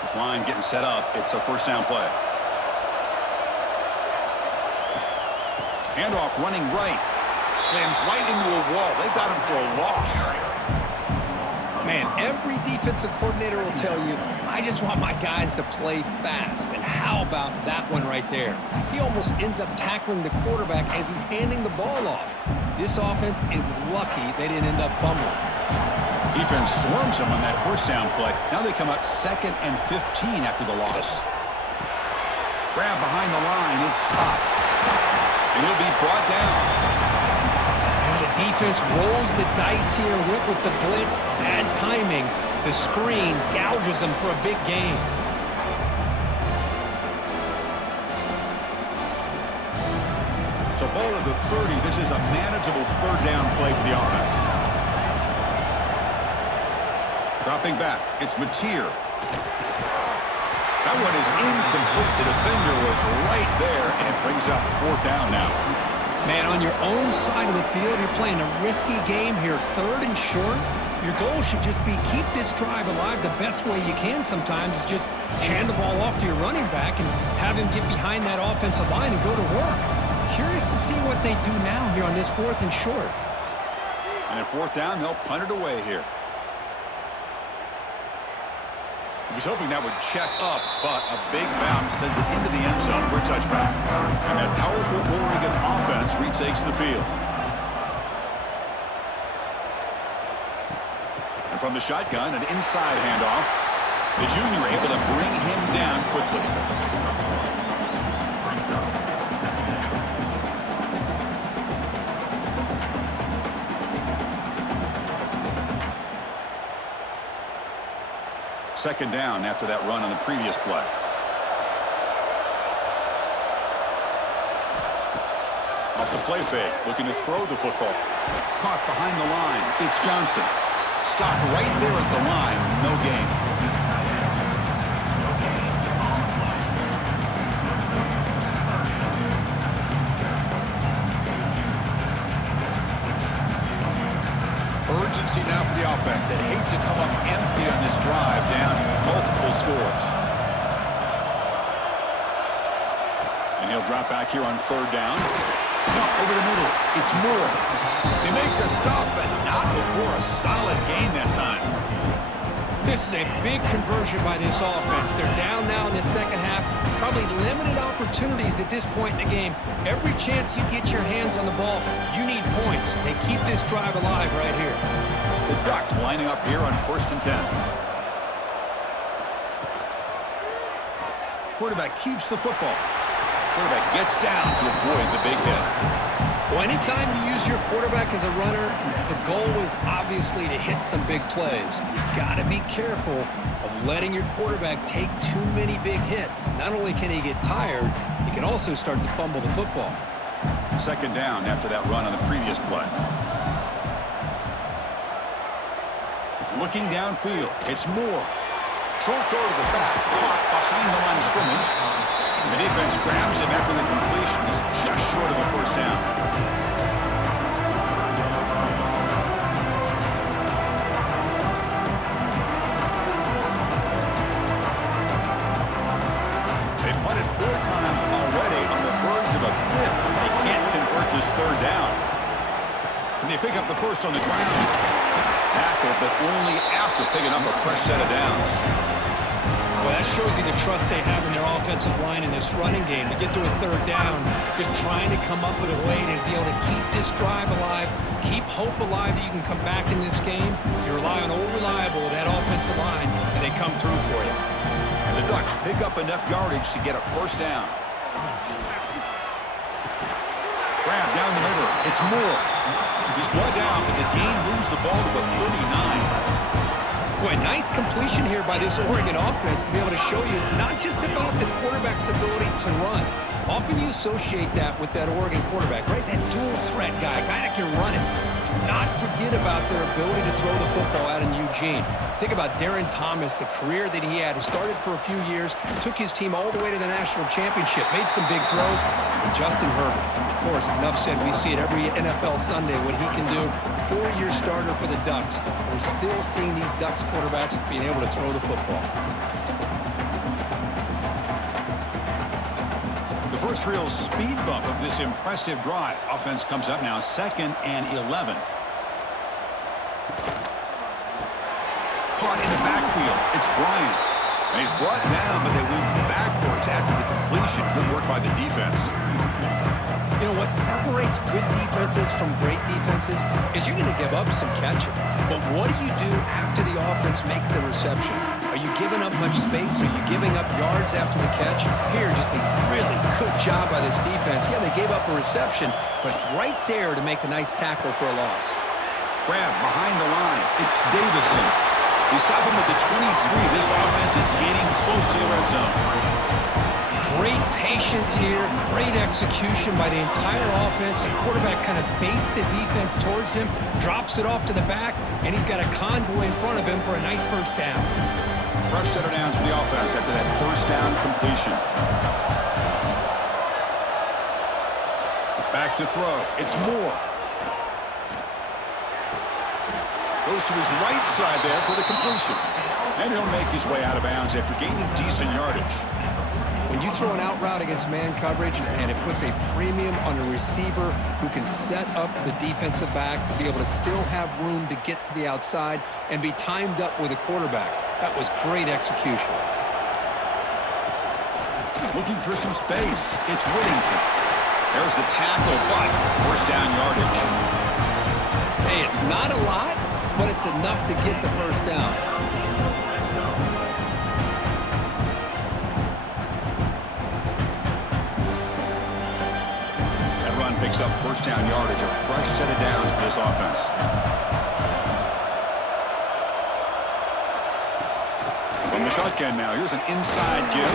This line getting set up. It's a first down play. Handoff running right. Slams right into a wall. They've got him for a loss. Man, every defensive coordinator will tell you, I just want my guys to play fast. And how about that one right there? He almost ends up tackling the quarterback as he's handing the ball off. This offense is lucky they didn't end up fumbling. Defense swarms him on that first down play. Now they come up 2nd and 15 after the loss. Grab behind the line. It's Spot. And he'll be brought down. The defense rolls the dice here, went with the blitz. Bad timing. The screen gouges them for a big gain. So ball at the 30. This is a manageable third down play for the offense. Dropping back. It's Mateer. That one is incomplete. The defender was right there, and it brings up fourth down now. Man, on your own side of the field, you're playing a risky game here, 3rd and short. Your goal should just be keep this drive alive the best way you can sometimes is just hand the ball off to your running back and have him get behind that offensive line and go to work. Curious to see what they do now here on this 4th and short. And at fourth down, they'll punt it away here. He was hoping that would check up, but a big bounce sends it into the end zone for a touchback. And that powerful Oregon offense retakes the field. And from the shotgun, an inside handoff. The junior able to bring him down quickly. Second down after that run on the previous play. Off the play fake, looking to throw the football. Caught behind the line. It's Johnson. Stopped right there at the line. No gain. Urgency now for the offense that hate to come up empty on this drive, down multiple scores. And he'll drop back here on third down. Over the middle, it's Moore. They make the stop, but not before a solid gain that time. This is a big conversion by this offense. They're down now in the second half. Probably limited opportunities at this point in the game. Every chance you get your hands on the ball, you need points. They keep this drive alive right here. The Ducks lining up here on 1st and 10. Quarterback keeps the football. Quarterback gets down to avoid the big hit. Well, anytime you use your quarterback as a runner, the goal is obviously to hit some big plays. You've got to be careful of letting your quarterback take too many big hits. Not only can he get tired, he can also start to fumble the football. Second down after that run on the previous play. Looking downfield, it's Moore. Short throw to the back, caught behind the line of scrimmage. The defense grabs him after the completion. He's just short of a first down. They punted 4 times already on the verge of a fifth. They can't convert this third down. Can they pick up the first on the ground? Tackle, but only after picking up a fresh set of downs. Well, that shows you the trust they have in their offensive line in this running game. To get to a third down, just trying to come up with a way to be able to keep this drive alive, keep hope alive that you can come back in this game. You rely on old reliable, that offensive line, and they come through for you. And the Ducks pick up enough yardage to get a first down. Grab down the middle. It's Moore. He's brought down, but the gain moves the ball to the 39. Boy, nice completion here by this Oregon offense to be able to show you it's not just about the quarterback's ability to run. Often you associate that with that Oregon quarterback, right? That dual threat guy that can run it. Do not forget about their ability to throw the football out in Eugene. Think about Darren Thomas, the career that he had. He started for a few years, took his team all the way to the national championship, made some big throws, and Justin Herbert. Of course, enough said, we see it every NFL Sunday what he can do. 4-year starter for the Ducks. We're still seeing these Ducks quarterbacks being able to throw the football. The first real speed bump of this impressive drive. Offense comes up now 2nd and 11. Caught in the backfield. It's Bryant. And he's brought down, but they went backwards after the completion. Good work by the defense. You know, what separates good defenses from great defenses is you're going to give up some catches. But what do you do after the offense makes the reception? Are you giving up much space? Are you giving up yards after the catch? Here, just a really good job by this defense. Yeah, they gave up a reception, but right there to make a nice tackle for a loss. Grab behind the line. It's Davison. Beside them with the 23, this offense is getting close to the red zone. Great patience here, great execution by the entire offense. The quarterback kind of baits the defense towards him, drops it off to the back, and he's got a convoy in front of him for a nice first down. Fresh set of downs for the offense after that first down completion. Back to throw. It's Moore. Goes to his right side there for the completion. And he'll make his way out of bounds after gaining decent yardage. When you throw an out route against man coverage, and it puts a premium on a receiver who can set up the defensive back to be able to still have room to get to the outside and be timed up with a quarterback. That was great execution. Looking for some space. It's Whittington. There's the tackle, but first down yardage. Hey, it's not a lot, but it's enough to get the first down. That run picks up first down yardage, a fresh set of downs for this offense. From the shotgun now, here's an inside give.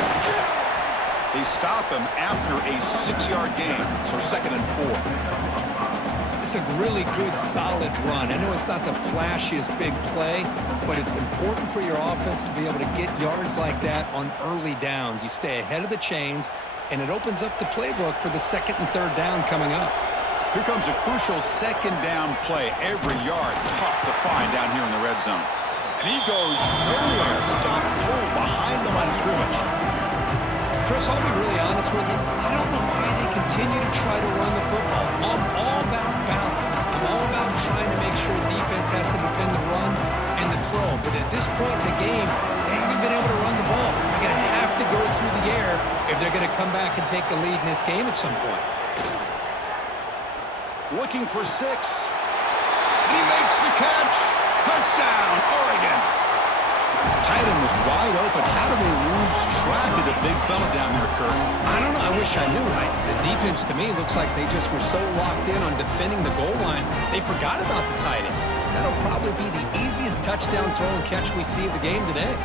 They stop him after a 6-yard gain, so 2nd and 4. It's a really good, solid run. I know it's not the flashiest big play, but it's important for your offense to be able to get yards like that on early downs. You stay ahead of the chains, and it opens up the playbook for the 2nd and 3rd down coming up. Here comes a crucial 2nd down play. Every yard tough to find down here in the red zone. And he goes nowhere. Stop pulled behind the line of scrimmage. Chris, I'll be really honest with you. I don't know why they continue to try to run the football. I'm all about balance. I'm all about trying to make sure defense has to defend the run and the throw. But at this point in the game, they haven't been able to run the ball. They're going to have to go through the air if they're going to come back and take the lead in this game at some point. Looking for 6. And he makes the catch. Touchdown, Oregon. Tight end was wide open. How did they lose track of the big fella down there, Kirk? I don't know. I wish I knew. The defense, to me, looks like they just were so locked in on defending the goal line, they forgot about the tight end. That'll probably be the easiest touchdown throw and catch we see of the game today.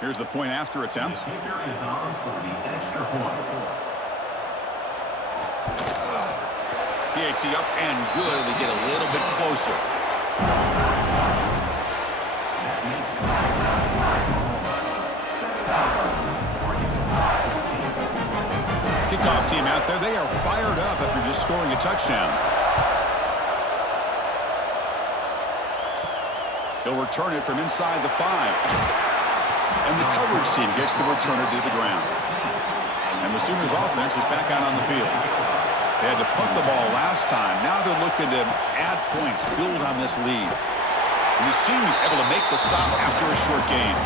Here's the point after attempt. The kicker is on for the extra point. PAT up and good. They get a little bit closer. Kickoff team out there. They are fired up after just scoring a touchdown. He'll return it from inside the 5. And the coverage team gets the returner to the ground. And the Sooners offense is back out on the field. They had to punt the ball last time. Now they're looking to add points, build on this lead. And the senior able to make the stop after a short gain.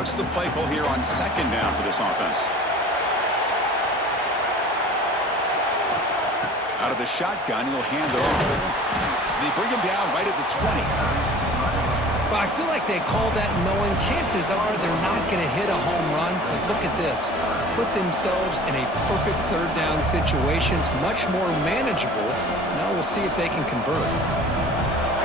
What's the play call here on 2nd down for this offense? Out of the shotgun, he'll hand it off. They bring him down right at the 20. Well, I feel like they called that knowing chances are they're not going to hit a home run. But look at this. Put themselves in a perfect 3rd down situation. It's much more manageable. Now we'll see if they can convert.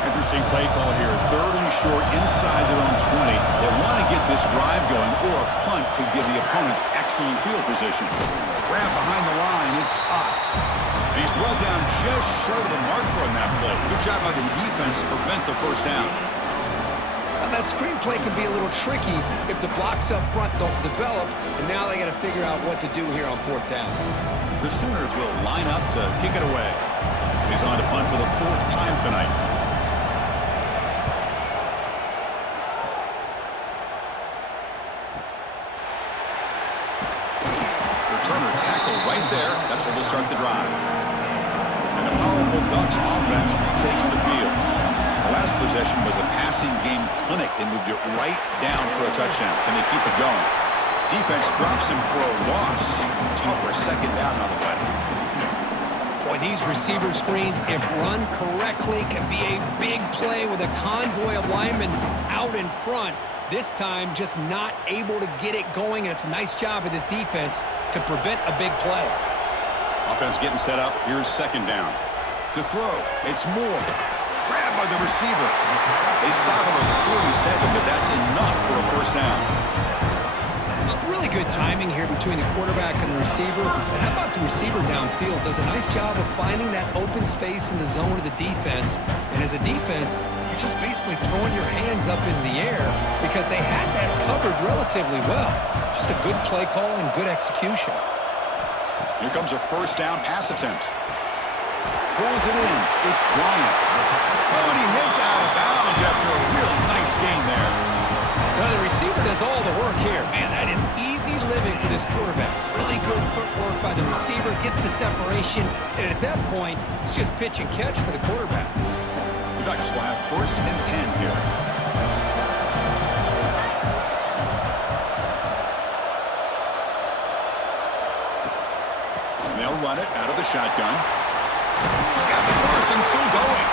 Interesting play call here. 3rd and short inside their own 20. They want to get this drive going, or a punt could give the opponents excellent field position. Grab behind the line, it's spot. And he's brought down just short of the marker on that play. Good job by the defense to prevent the first down. Now that screenplay can be a little tricky if the blocks up front don't develop, and now they got to figure out what to do here on 4th down. The Sooners will line up to kick it away. He's on to punt for the 4th time tonight. Returner tackle right there. That's where they'll start the drive. And the powerful Ducks offense takes the field. The last possession was a passing game clinic. They moved it right down for a touchdown. Can they keep it going? Defense drops him for a loss. Tougher 2nd down on the way. Boy, these receiver screens, if run correctly, can be a big play with a convoy of linemen out in front. This time, just not able to get it going, and it's a nice job of the defense to prevent a big play. Offense getting set up. Here's 2nd down. To throw, it's Moore. Grabbed by the receiver. They stop him at the 37, but that's enough for a first down. Just really good timing here between the quarterback and the receiver. And how about the receiver downfield? Does a nice job of finding that open space in the zone of the defense. And as a defense, you're just basically throwing your hands up in the air because they had that covered relatively well. Just a good play call and good execution. Here comes a first down pass attempt. Pulls it in. It's Bryant. Oh, and he heads out of bounds after a real nice gain there. Now, the receiver does all the work here. Man, that is easy living for this quarterback. Really good footwork by the receiver. Gets the separation. And at that point, it's just pitch and catch for the quarterback. The Ducks will have first and 10 here. They'll run it out of the shotgun. He's got the first and still going.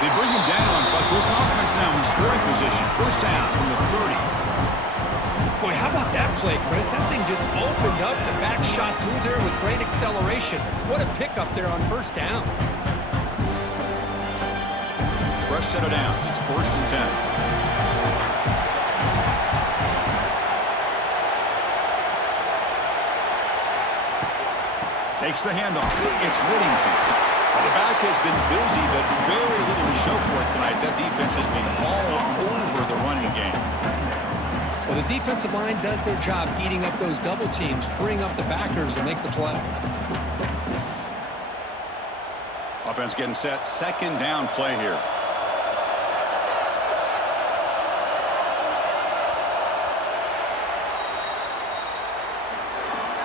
They bring him down, but this offense now in scoring position. First down from the 30. Boy, how about that play, Chris? That thing just opened up the back shot through there with great acceleration. What a pickup there on first down. Fresh set of downs. It's first and 10. Takes the handoff. It's Whittington. Well, the back has been busy, but very little to show for it tonight. That defense has been all over the running game. Well, the defensive line does their job eating up those double teams, freeing up the backers to make the play. Offense getting set. Second down play here.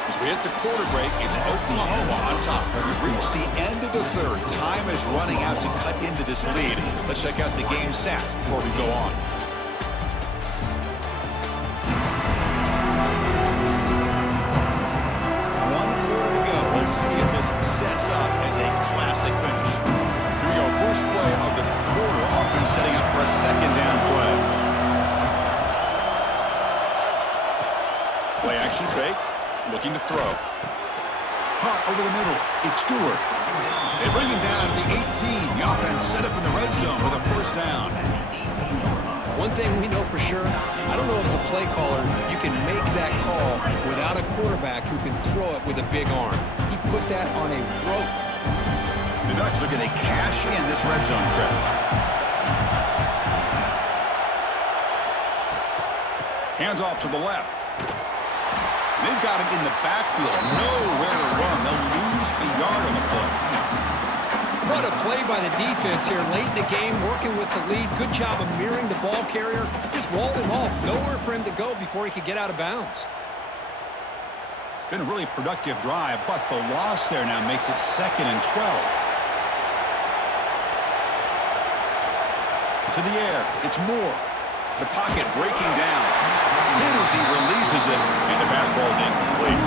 As we hit the quarter break, it's Oklahoma on top. We've reached the end of the third. Time is running out to cut into this lead. Let's check out the game stats before we go on. One quarter to go. Let's see if this sets up as a classic finish. Here we go. First play of the quarter. Offense setting up for a second down play. Play action fake. Looking to throw. Caught over the middle. It's Stewart. They bring him down to the 18. The offense set up in the red zone with a first down. One thing we know for sure, I don't know as a play caller, you can make that call without a quarterback who can throw it with a big arm. He put that on a rope. The Ducks are going to cash in this red zone trip. Hands off to the left. They've got him in the backfield. Nowhere to run. They'll lose a yard on the play. What a play by the defense here late in the game, working with the lead. Good job of mirroring the ball carrier. Just walled him off. Nowhere for him to go before he could get out of bounds. Been a really productive drive, but the loss there now makes it 2nd and 12. To the air. It's Moore. The pocket breaking down. Hit as he releases it, and the pass ball is incomplete.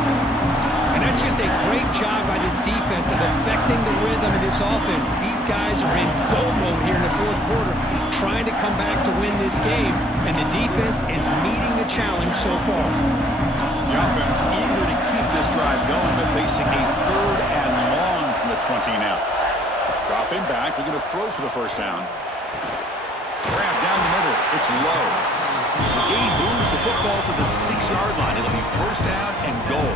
And that's just a great job by this defense of affecting the rhythm of this offense. These guys are in go mode here in the fourth quarter, trying to come back to win this game, and the defense is meeting the challenge so far. The offense eager to keep this drive going, but facing a third and long from the 20 now. Dropping back, they're going to throw for the first down. Grab down the middle. It's low. The gain moves the football to the 6-yard line. It'll be first down and goal.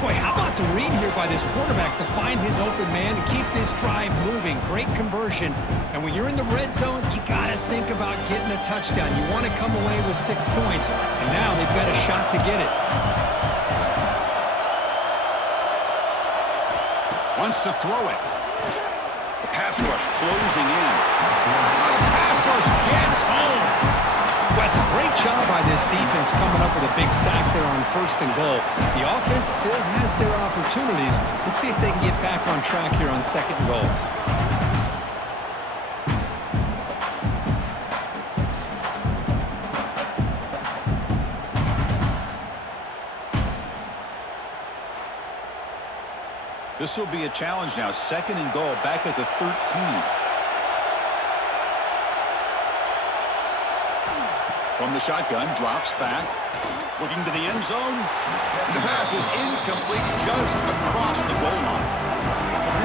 Boy, how about the read here by this quarterback to find his open man to keep this drive moving. Great conversion. And when you're in the red zone, you got to think about getting a touchdown. You want to come away with 6 points. And now they've got a shot to get it. Wants to throw it. The pass rush closing in. The pass rush gets home. Well, it's a great job by this defense coming up with a big sack there on first and goal. The offense still has their opportunities. Let's see if they can get back on track here on second and goal. This will be a challenge now. Second and goal back at the 13. From the shotgun, drops back. Looking to the end zone. The pass is incomplete just across the goal line.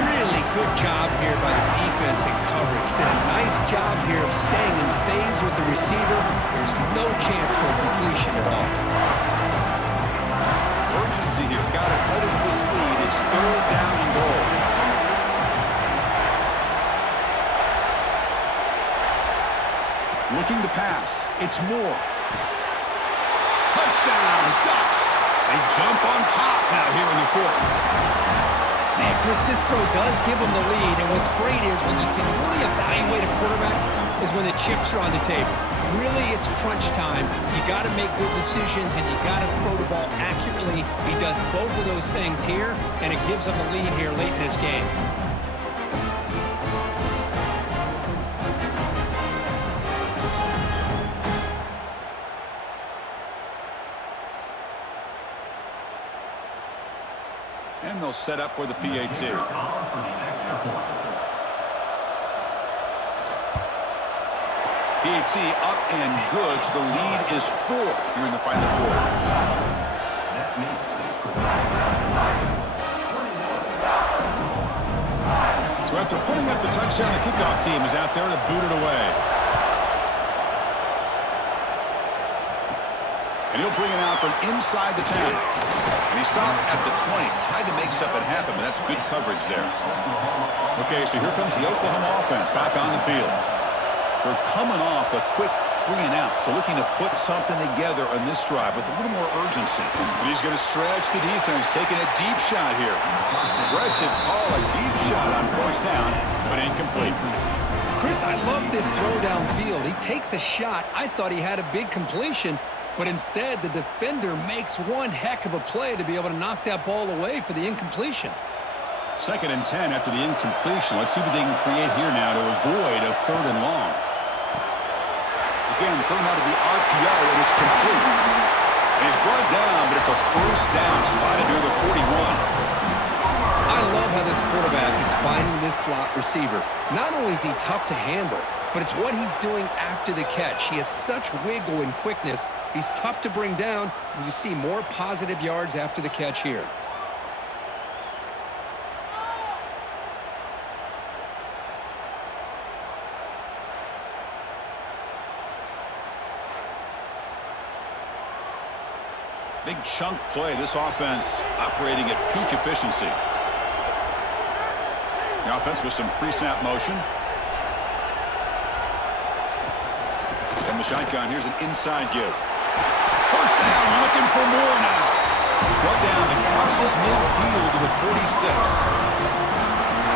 Really good job here by the defense in coverage. Did a nice job here of staying in phase with the receiver. There's no chance for a completion at all. urgency here. Got to cut into this lead. It's 3rd down and goal. Looking to pass. It's Moore. Touchdown, Ducks. They jump on top now here in the 4th. Man, Chris, this throw does give them the lead, and what's great is when you can really evaluate a quarterback is when the chips are on the table. Really, it's crunch time. You got to make good decisions, and you got to throw the ball accurately. He does both of those things here, and it gives them a lead here late in this game. And they'll set up for the PAT. PAT up and good. So the lead is 4 here in the final quarter. So after putting up the touchdown, the kickoff team is out there to boot it away. And he'll bring it out from inside the 10. And he stopped at the 20. Tried to make something happen, but that's good coverage there. Okay, so here comes the Oklahoma offense back on the field. They're coming off a quick 3-and-out, so looking to put something together on this drive with a little more urgency. And he's going to stretch the defense, taking a deep shot here. Aggressive call, a deep shot on 1st down, but incomplete. Chris, I love this throw downfield. He takes a shot. I thought he had a big completion, but instead the defender makes one heck of a play to be able to knock that ball away for the incompletion. 2nd and 10 after the incompletion. Let's see what they can create here now to avoid a 3rd and long. Again, thrown out of the RPO, and it's complete. And he's brought down, but it's a 1st down spotted near the 41. I love how this quarterback is finding this slot receiver. Not only is he tough to handle, but it's what he's doing after the catch. He has such wiggle and quickness. He's tough to bring down, and you see more positive yards after the catch here. Big chunk play. This offense operating at peak efficiency. The offense with some pre-snap motion. And the shotgun. Here's an inside give. 1st down. Looking for more now. Brought down and crosses midfield to the 46.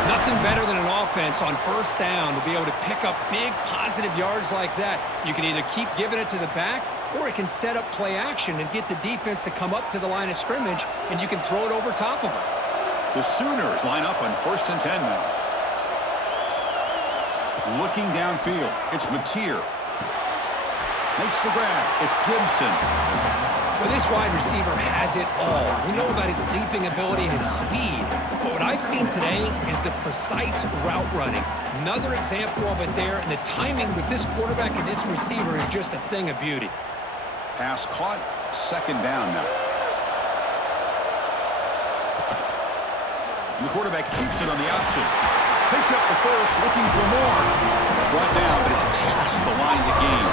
Nothing better than an offense on 1st down to be able to pick up big positive yards like that. You can either keep giving it to the back, or it can set up play action and get the defense to come up to the line of scrimmage, and you can throw it over top of them. The Sooners line up on 1st and 10 now. Looking downfield. It's Mateer. Makes the grab. It's Gibson. Well, this wide receiver has it all. We know about his leaping ability and his speed, but what I've seen today is the precise route running. Another example of it there, and the timing with this quarterback and this receiver is just a thing of beauty. Pass caught. 2nd down now. And the quarterback keeps it on the option. Picks up the 1st, looking for more. Brought down, but it's past the line to gain.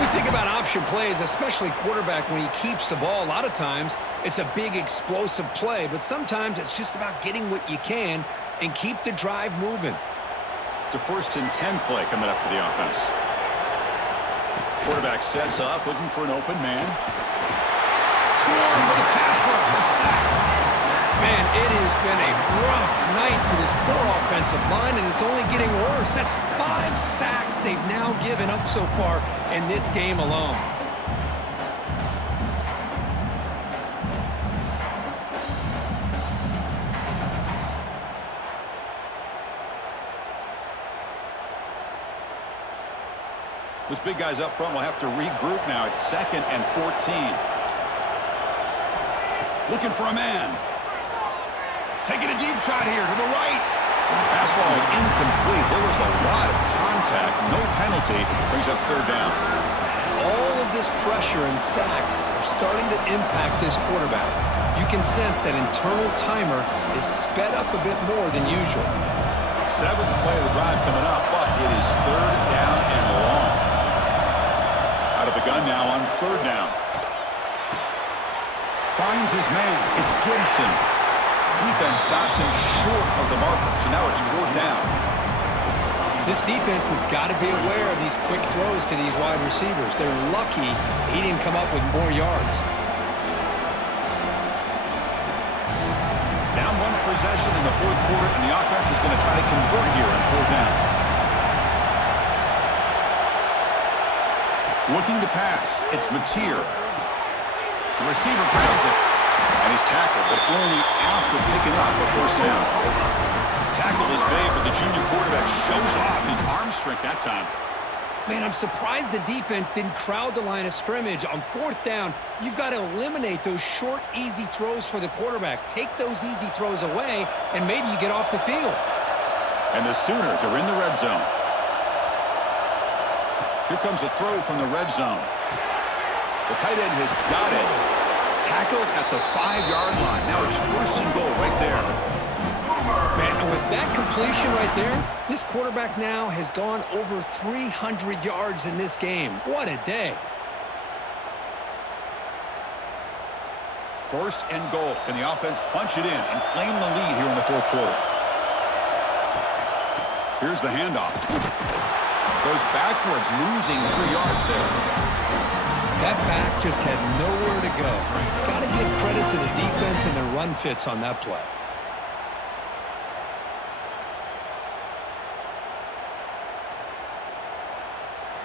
We think about option plays, especially quarterback, when he keeps the ball. A lot of times, it's a big explosive play, but sometimes it's just about getting what you can and keep the drive moving. It's a 1st and 10 play coming up for the offense. Quarterback sets up, looking for an open man. Swarm with a pass rush, a sack. Man, it has been a rough night for this poor offensive line, and it's only getting worse. That's 5 sacks they've now given up so far in this game alone. This big guy's up front will have to regroup now. It's 2nd and 14. Looking for a man. Taking a deep shot here to the right. Pass ball is incomplete. There was a lot of contact. No penalty. Brings up 3rd down. All of this pressure and sacks are starting to impact this quarterback. You can sense that internal timer is sped up a bit more than usual. 7th play of the drive coming up, but it is 3rd down and long. Out of the gun now on 3rd down. Finds finds his man. It's Gibson. Defense stops him short of the marker, so now it's 4th down. This defense has got to be aware of these quick throws to these wide receivers. They're lucky he didn't come up with more yards. Down 1 possession in the 4th quarter, and the offense is going to try to convert here on 4th down. Looking to pass, it's Mateer. The receiver pounds it, and he's tackled, but only after picking up a 1st down. Tackle is made, but the junior quarterback shows off his arm strength that time. Man, I'm surprised the defense didn't crowd the line of scrimmage. On 4th down, you've got to eliminate those short, easy throws for the quarterback. Take those easy throws away, and maybe you get off the field. And the Sooners are in the red zone. Here comes a throw from the red zone. The tight end has got it. Tackled at the 5-yard line. Now it's 1st and goal right there. Man, and with that completion right there, this quarterback now has gone over 300 yards in this game. What a day. 1st and goal. Can the offense punch it in and claim the lead here in the 4th quarter? Here's the handoff. Goes backwards, losing 3 yards there. That back just had nowhere to go. Got to give credit to the defense and their run fits on that play.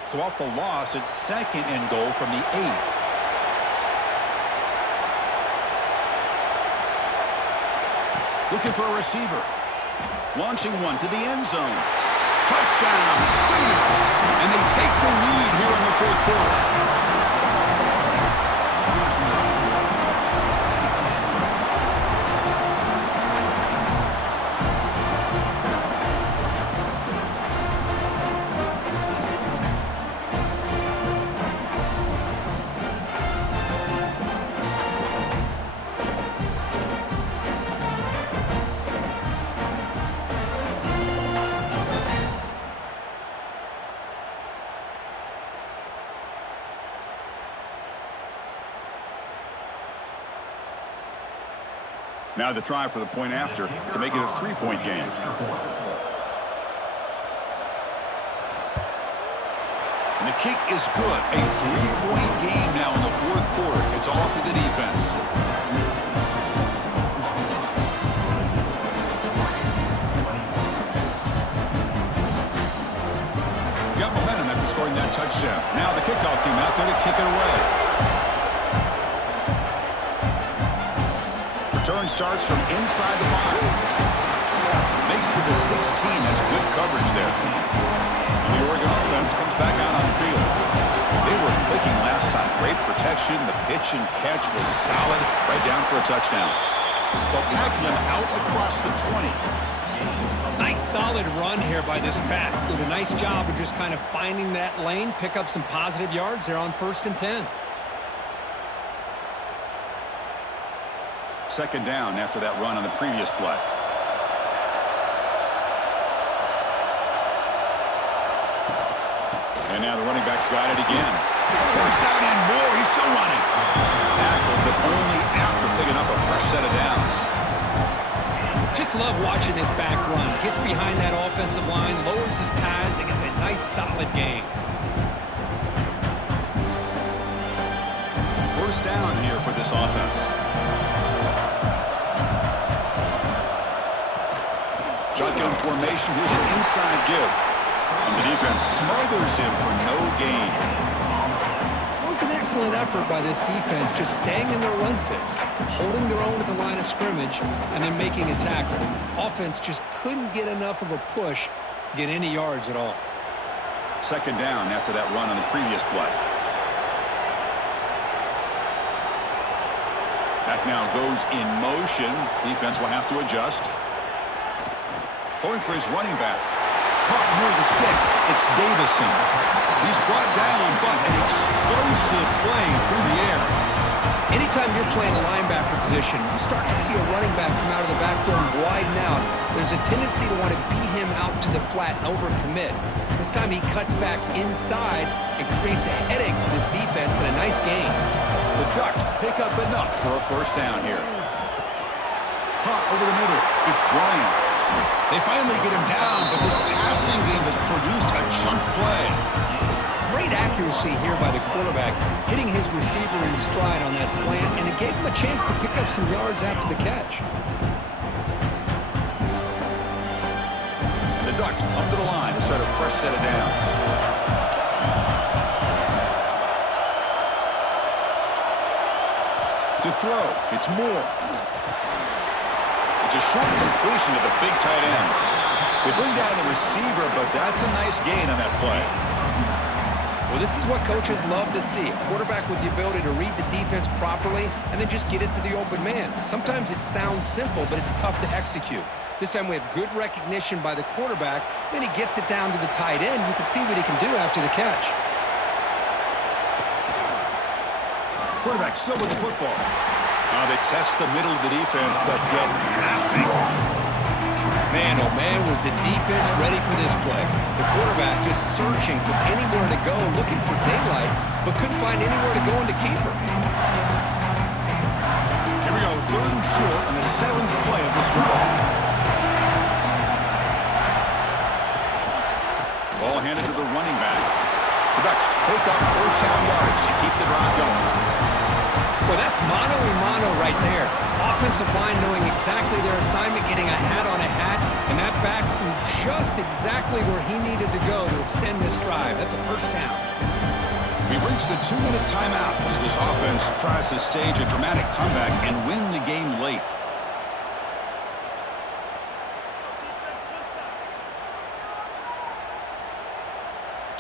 So off the loss, it's 2nd and goal from the 8. Looking for a receiver. Launching one to the end zone. Touchdown, Sooners! And they take the lead here in the 4th quarter. Now the try for the point after to make it a 3-point game. And the kick is good. A 3-point game now in the 4th quarter. It's all to the defense. Got momentum after scoring that touchdown. Now the kickoff team out there to kick it away. Return starts from inside the 5. Makes it to the 16. That's good coverage there. And the Oregon offense comes back out on the field. They were clicking last time. Great protection. The pitch and catch was solid. Right down for a touchdown. They'll tackle him out across the 20. Nice solid run here by this back. Did a nice job of just kind of finding that lane, pick up some positive yards there on 1st and 10. 2nd down after that run on the previous play. And now the running back's got it again. First down and more. He's still running. Tackled, but only after picking up a fresh set of downs. Just love watching this back run. Gets behind that offensive line, lowers his pads, and gets a nice solid gain. 1st down here for this offense. Shotgun formation. Here's an inside give. And the defense smothers him for no gain. That was an excellent effort by this defense, just staying in their run fits, holding their own at the line of scrimmage, and then making a tackle. Offense just couldn't get enough of a push to get any yards at all. 2nd down after that run on the previous play. Back now goes in motion. Defense will have to adjust. Going for his running back. Caught near the sticks. It's Davison. He's brought down, but an explosive play through the air. Anytime you're playing a linebacker position, you start to see a running back come out of the backfield and widen out. There's a tendency to want to beat him out to the flat and overcommit. This time he cuts back inside and creates a headache for this defense and a nice gain. The Ducks pick up enough for a first down here. Caught over the middle. It's Bryant. They finally get him down, but this passing game has produced a chunk play. Great accuracy here by the quarterback, hitting his receiver in stride on that slant, and it gave him a chance to pick up some yards after the catch. The Ducks come to the line to start a fresh set of downs. To throw, it's Moore. It's a short completion to the big tight end. They bring down the receiver, but that's a nice gain on that play. Well, this is what coaches love to see. A quarterback with the ability to read the defense properly and then just get it to the open man. Sometimes it sounds simple, but it's tough to execute. This time we have good recognition by the quarterback. Then he gets it down to the tight end. You can see what he can do after the catch. Quarterback still with the football. They test the middle of the defense, but get nothing. Man, oh man, was the defense ready for this play. The quarterback just searching for anywhere to go, looking for daylight, but couldn't find anywhere to go into keeper. Here we go, 3rd and short on the 7th play of this drive. Ball handed to the running back. The Ducks pick up first down yards to keep the drive going. Well, that's mano-a-mano right there. Offensive line knowing exactly their assignment, getting a hat on a hat, and that back through just exactly where he needed to go to extend this drive. That's a first down. We've reached the 2-minute timeout as this offense tries to stage a dramatic comeback and win the game late.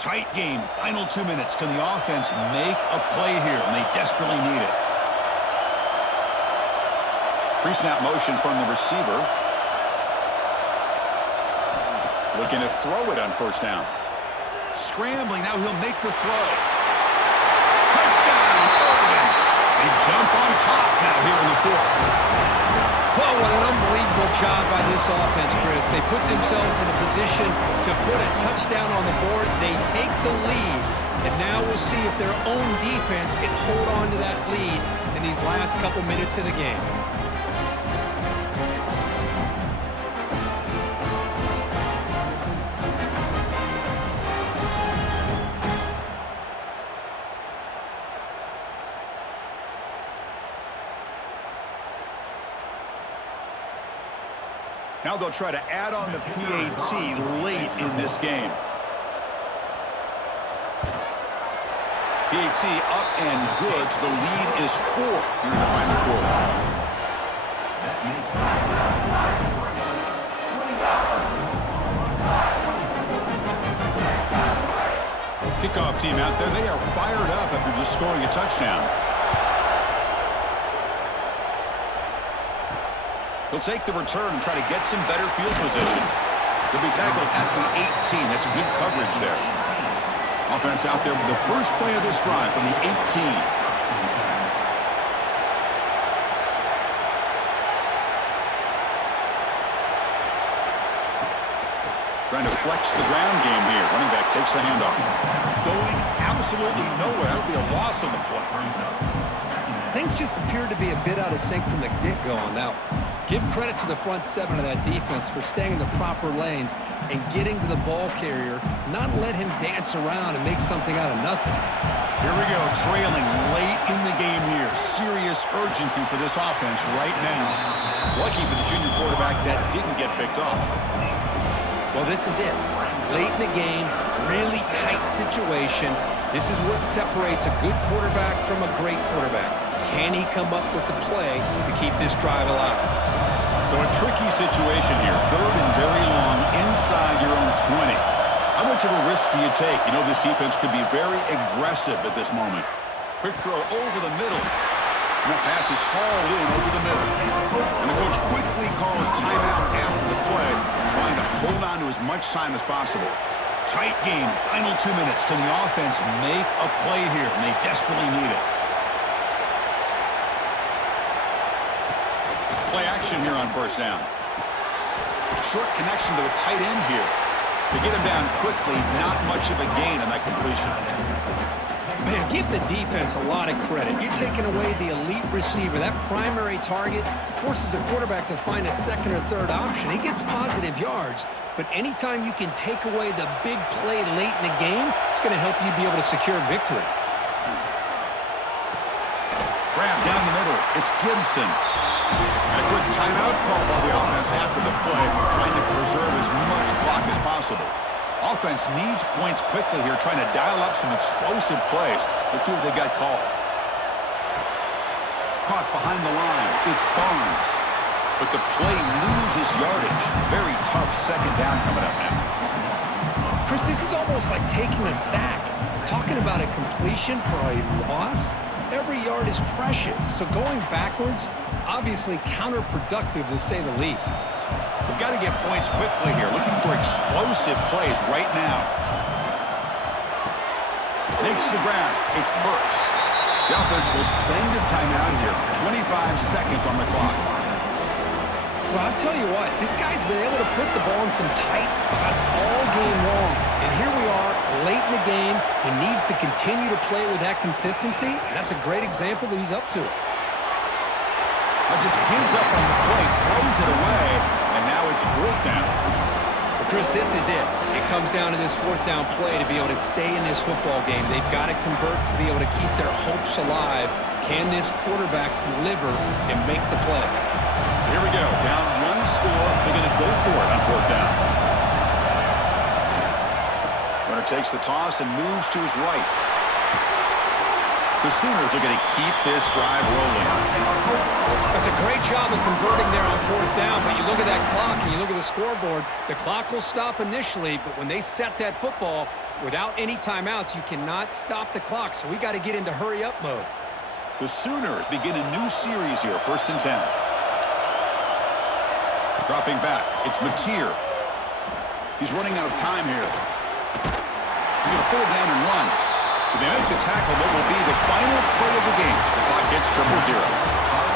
Tight game, final 2 minutes. Can the offense make a play here? And they desperately need it. Pre-snap motion from the receiver. Looking to throw it on first down. Scrambling, now he'll make the throw. Touchdown, Oregon! They jump on top now here in the 4th. Oh, what an unbelievable job by this offense, Chris. They put themselves in a position to put a touchdown on the board. They take the lead, and now we'll see if their own defense can hold on to that lead in these last couple minutes of the game. Now they'll try to add on the PAT late in this game. PAT up and good. The lead is 4 here in the final quarter. Kickoff team out there. They are fired up after just scoring a touchdown. He'll take the return and try to get some better field position. He'll be tackled at the 18. That's good coverage there. Offense out there for the first play of this drive from the 18. Trying to flex the ground game here. Running back takes the handoff. Going absolutely nowhere. That would be a loss on the play. Things just appeared to be a bit out of sync from the get-go on that one. Give credit to the front 7 of that defense for staying in the proper lanes and getting to the ball carrier, not let him dance around and make something out of nothing. Here we go, trailing late in the game here. Serious urgency for this offense right now. Lucky for the junior quarterback that didn't get picked off. Well, this is it. Late in the game, really tight situation. This is what separates a good quarterback from a great quarterback. Can he come up with the play to keep this drive alive? So a tricky situation here. 3rd and very long inside your own 20. How much of a risk do you take? You know this defense could be very aggressive at this moment. Quick throw over the middle. And that pass is hauled in over the middle. And the coach quickly calls timeout after the play, trying to hold on to as much time as possible. Tight game, final 2 minutes. Can the offense make a play here? And they desperately need it. Play action here on first down. Short connection to the tight end here. They get him down quickly, not much of a gain on that completion. Man, give the defense a lot of credit. You're taking away the elite receiver. That primary target forces the quarterback to find a second or third option. He gets positive yards, but anytime you can take away the big play late in the game, it's going to help you be able to secure victory. Grab down the middle. It's Gibson. And a quick timeout call by the offense after the play, trying to preserve as much clock as possible. Offense needs points quickly here, trying to dial up some explosive plays. Let's see what they've got called. Caught behind the line. It's Barnes. But the play loses yardage. Very tough second down coming up now. Chris, this is almost like taking a sack. Talking about a completion for a loss, every yard is precious. So going backwards, obviously counterproductive to say the least. We've got to get points quickly here. Looking for explosive plays right now. Takes the ground. It's Burks. The offense will spend a timeout here. 25 seconds on the clock. Well, I'll tell you what, this guy's been able to put the ball in some tight spots all game long. And here we are, late in the game. He needs to continue to play with that consistency. And that's a great example that he's up to. Just gives up on the play, throws it away, and now it's fourth down. Well, Chris, this is it. It comes down to this fourth down play to be able to stay in this football game. They've got to convert to be able to keep their hopes alive. Can this quarterback deliver and make the play? So here we go. Down one score. They're going to go for it on fourth down. Runner takes the toss and moves to his right. The Sooners are going to keep this drive rolling. That's a great job of converting there on fourth down, but you look at that clock and you look at the scoreboard, the clock will stop initially, but when they set that football, without any timeouts, you cannot stop the clock, so we got to get into hurry-up mode. The Sooners begin a new series here, 1st and 10. Dropping back, it's Mateer. He's running out of time here. He's going to put it down and run. So they make the tackle that will be the final play of the game as the clock hits 0-0.